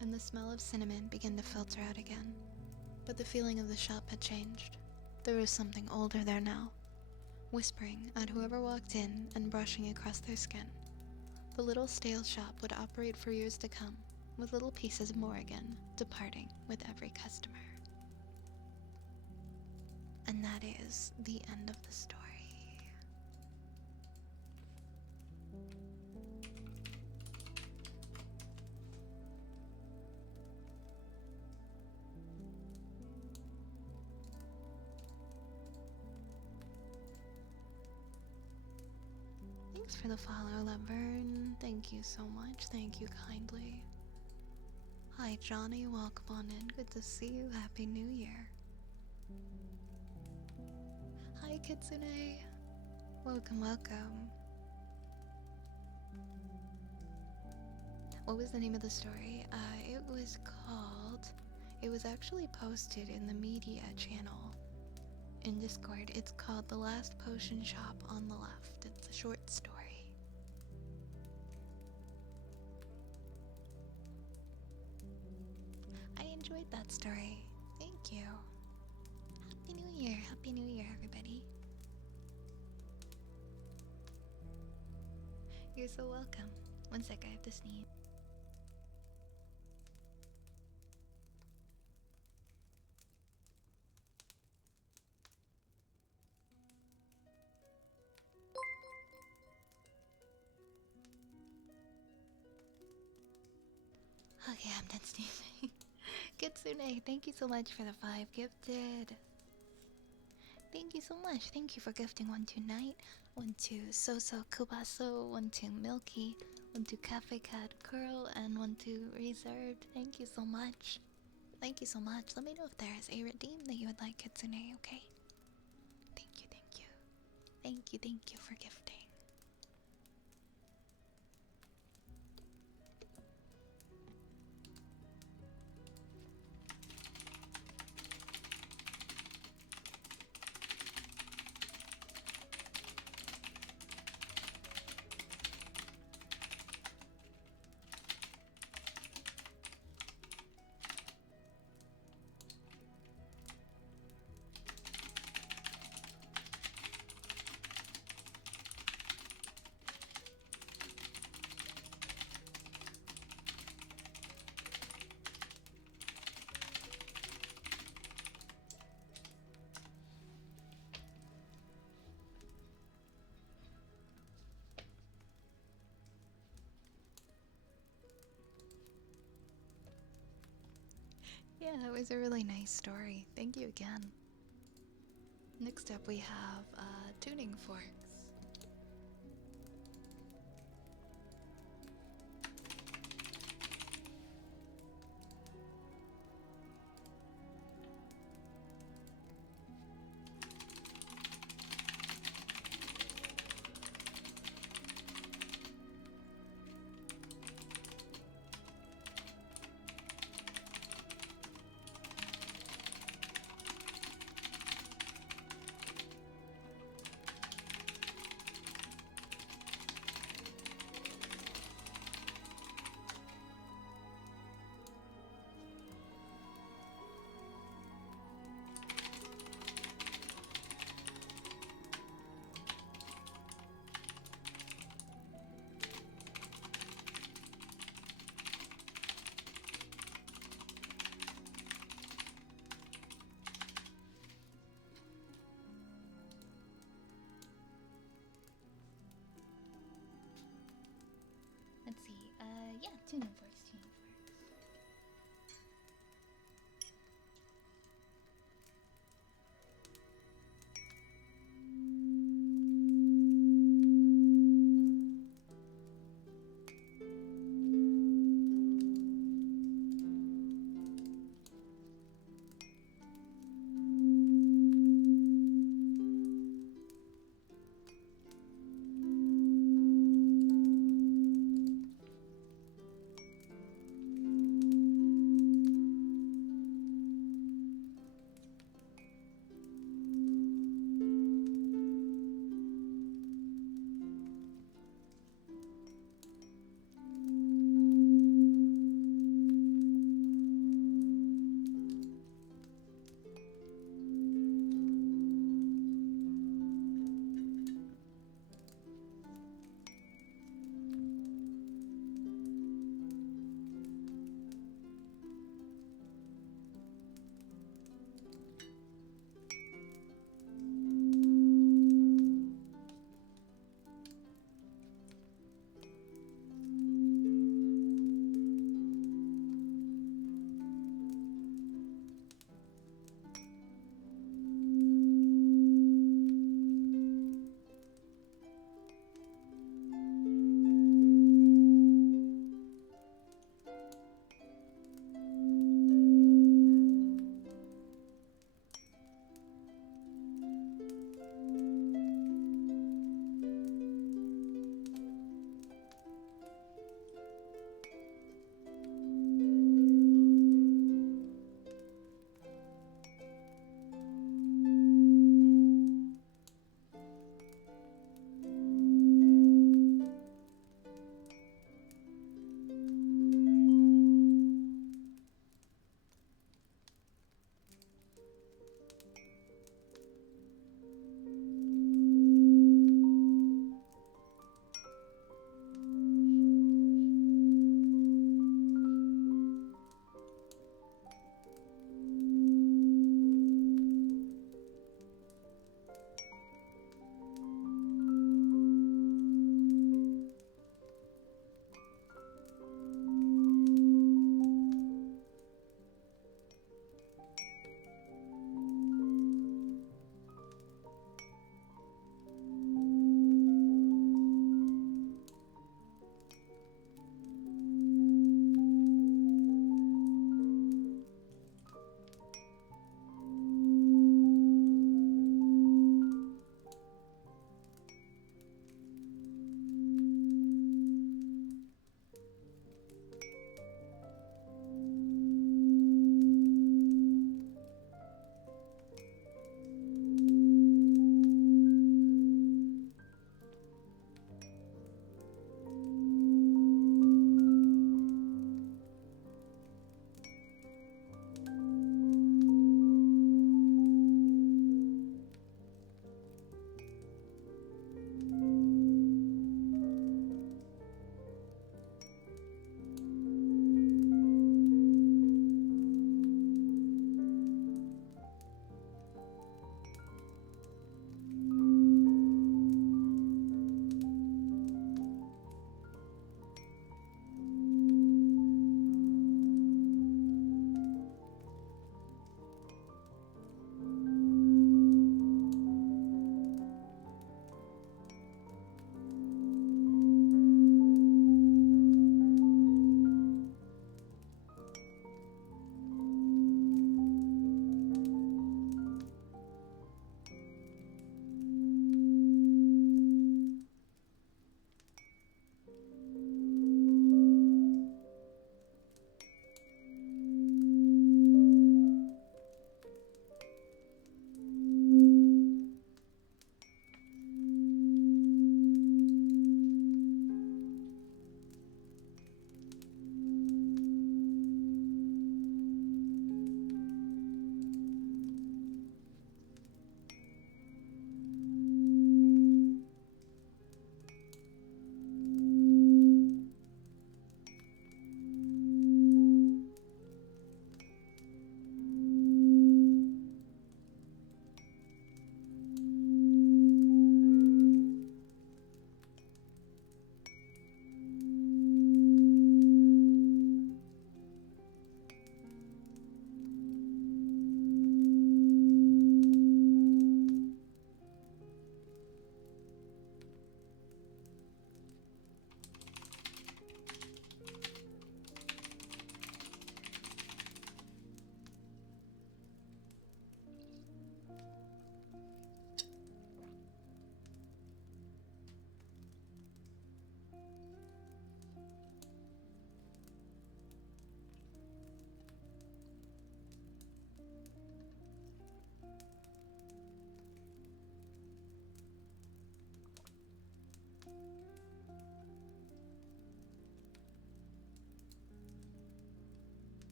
and the smell of cinnamon began to filter out again. But the feeling of the shop had changed. There was something older there now. whispering at whoever walked in and brushing across their skin. The little stale shop would operate for years to come, with little pieces of Morrigan departing with every customer. And that is the end of the story. Thanks for the follow, Laverne. Thank you so much. Thank you kindly. Hi, Johnny. Welcome on in. Good to see you. Happy New Year. Hi, Kitsune. Welcome, welcome. What was the name of the story? It was actually posted in the media channel in Discord. It's called The Last Potion Shop on the Left. It's a short story. I enjoyed that story. Thank you. Happy New Year. Happy New Year, everybody. You're so welcome. One sec, I have to sneeze. Okay, I'm done sneezing. Kitsune, thank you so much for the 5 gifted. Thank you so much. Thank you for gifting 1 to Night, 1 to Soso Kubaso, 1 to Milky, 1 to Cafe Cat Curl, and 1 to Reserved. Thank you so much. Thank you so much. Let me know if there is a redeem that you would like, Kitsune, okay? Thank you, thank you. Thank you for gifting. Yeah, that was a really nice story. Thank you again. Next up we have tuning forks. Let's see. Yeah, tuning forks, tuning forks.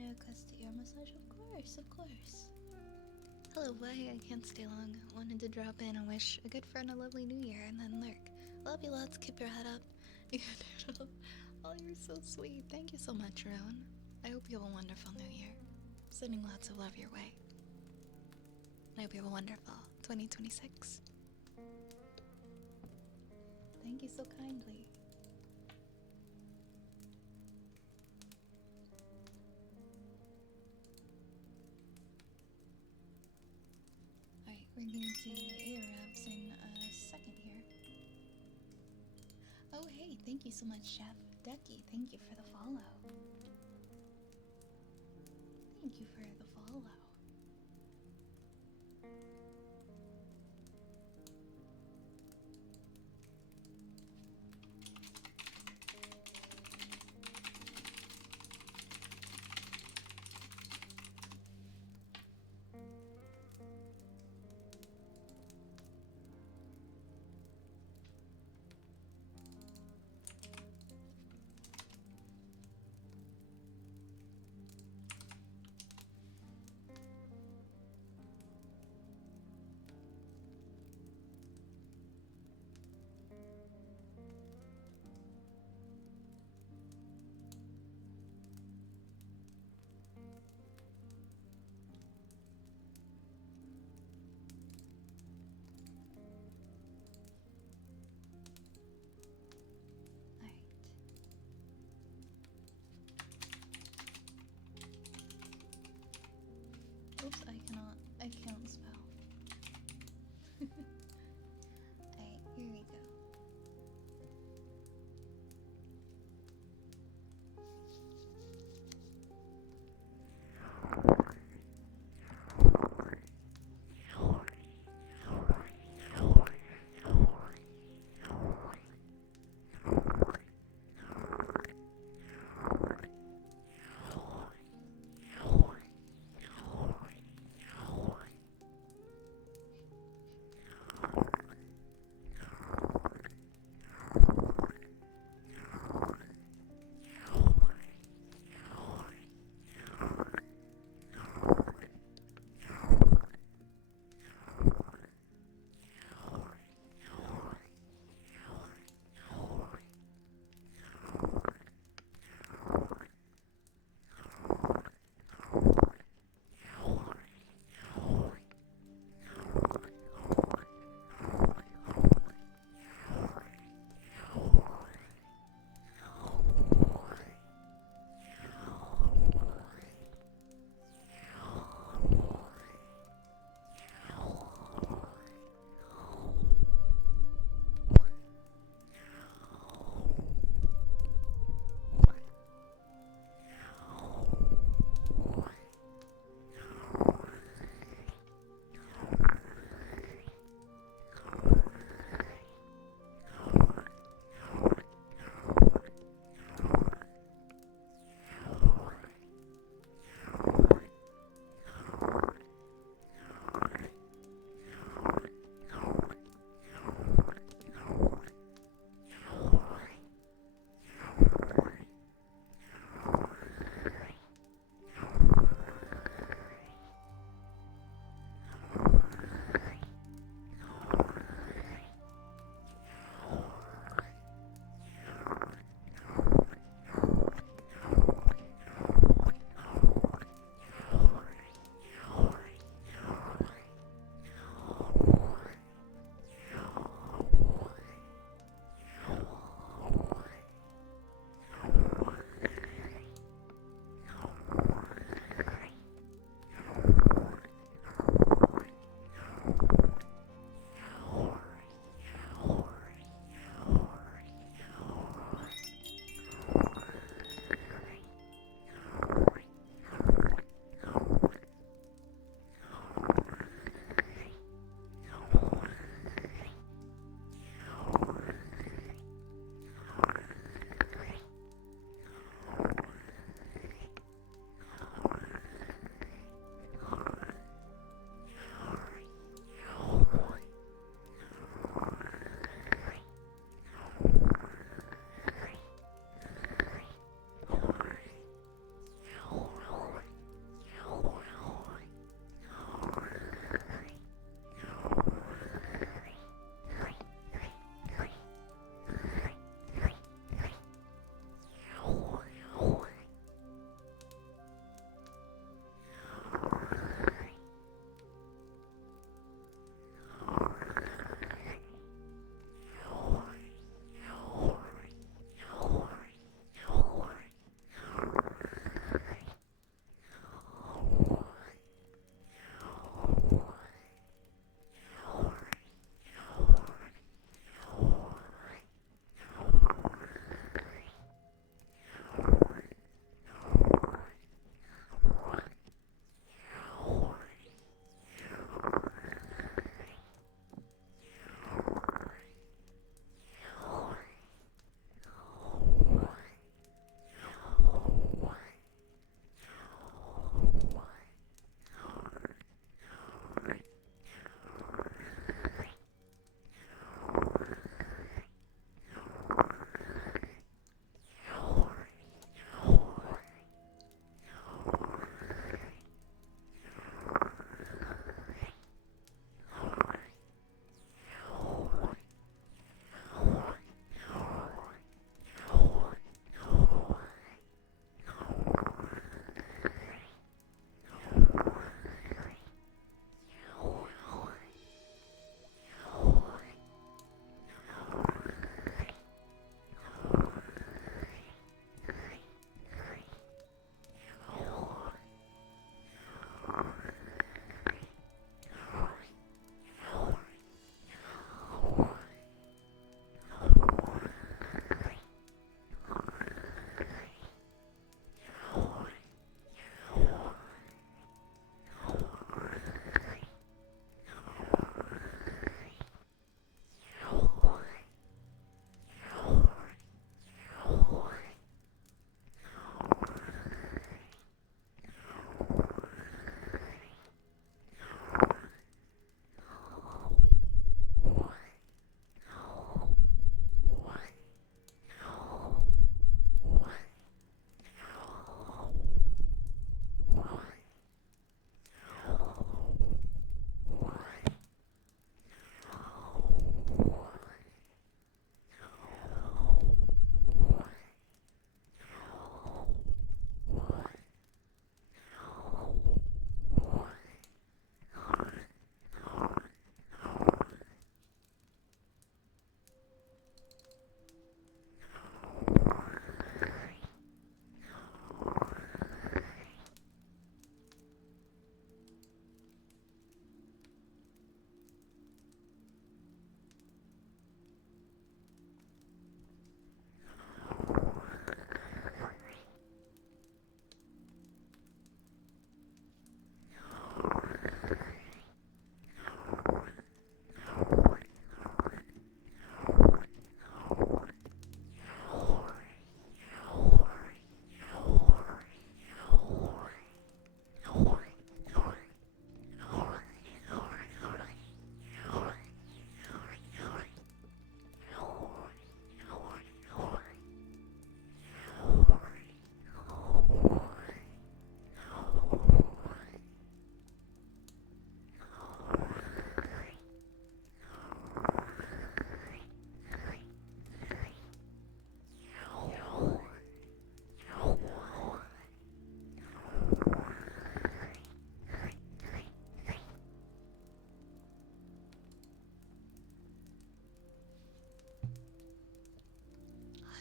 Can I request a ear massage? Of course, of course. Hello, bye. I can't stay long. Wanted to drop in and wish a good friend a lovely new year and then lurk. Love you lots. Keep your head up. Oh, you're so sweet. Thank you so much, Roan. I hope you have a wonderful new year. Sending lots of love your way. I hope you have a wonderful 2026. Thank you so kindly. Alright, we're going to do ear wraps in a second here. Oh, hey, thank you so much, Chef. Ducky, thank you for the follow. Thank you for the follow.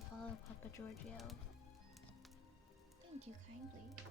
the follow, Papa Giorgio. Thank you kindly.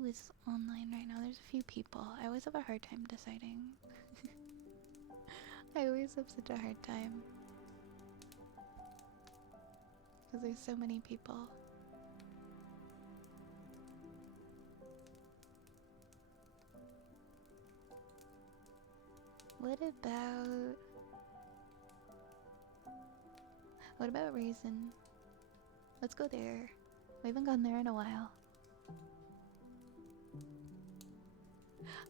Who is online right now? There's a few people. I always have a hard time deciding. I always have such a hard time. Because there's so many people. What about... What about Raisin? Let's go there. We haven't gone there in a while.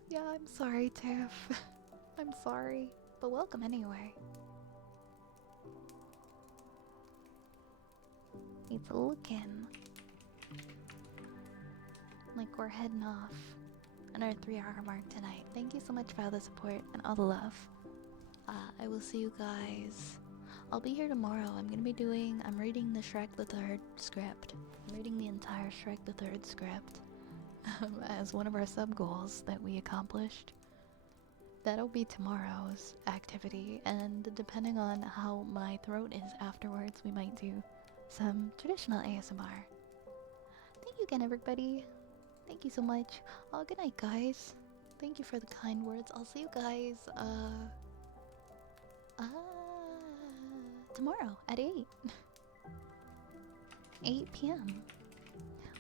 Yeah, I'm sorry, Tiff. I'm sorry. But welcome anyway. It's looking like we're heading off on our 3-hour mark tonight. Thank you so much for all the support and all the love. I will see you guys. I'll be here tomorrow. I'm reading the Shrek the Third script. I'm reading the entire Shrek the Third script as one of our sub goals that we accomplished. That'll be tomorrow's activity, and depending on how my throat is afterwards, we might do some traditional ASMR. Thank you again, everybody. Thank you so much. Oh, good night, guys. Thank you for the kind words. I'll see you guys, tomorrow at 8. 8 p.m.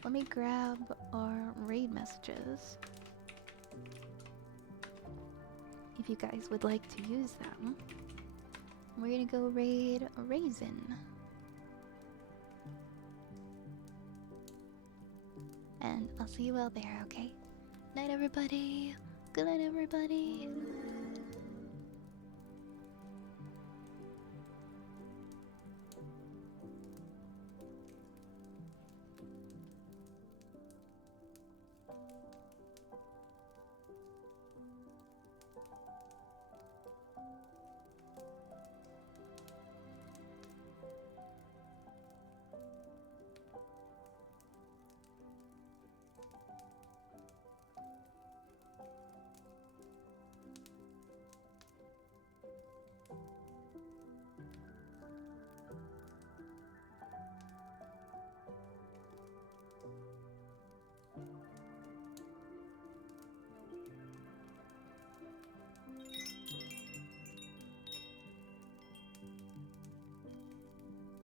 Let me grab our raid messages. If you guys would like to use them. We're gonna go raid Raisin. And I'll see you all there, okay? Night, everybody. Good night, everybody.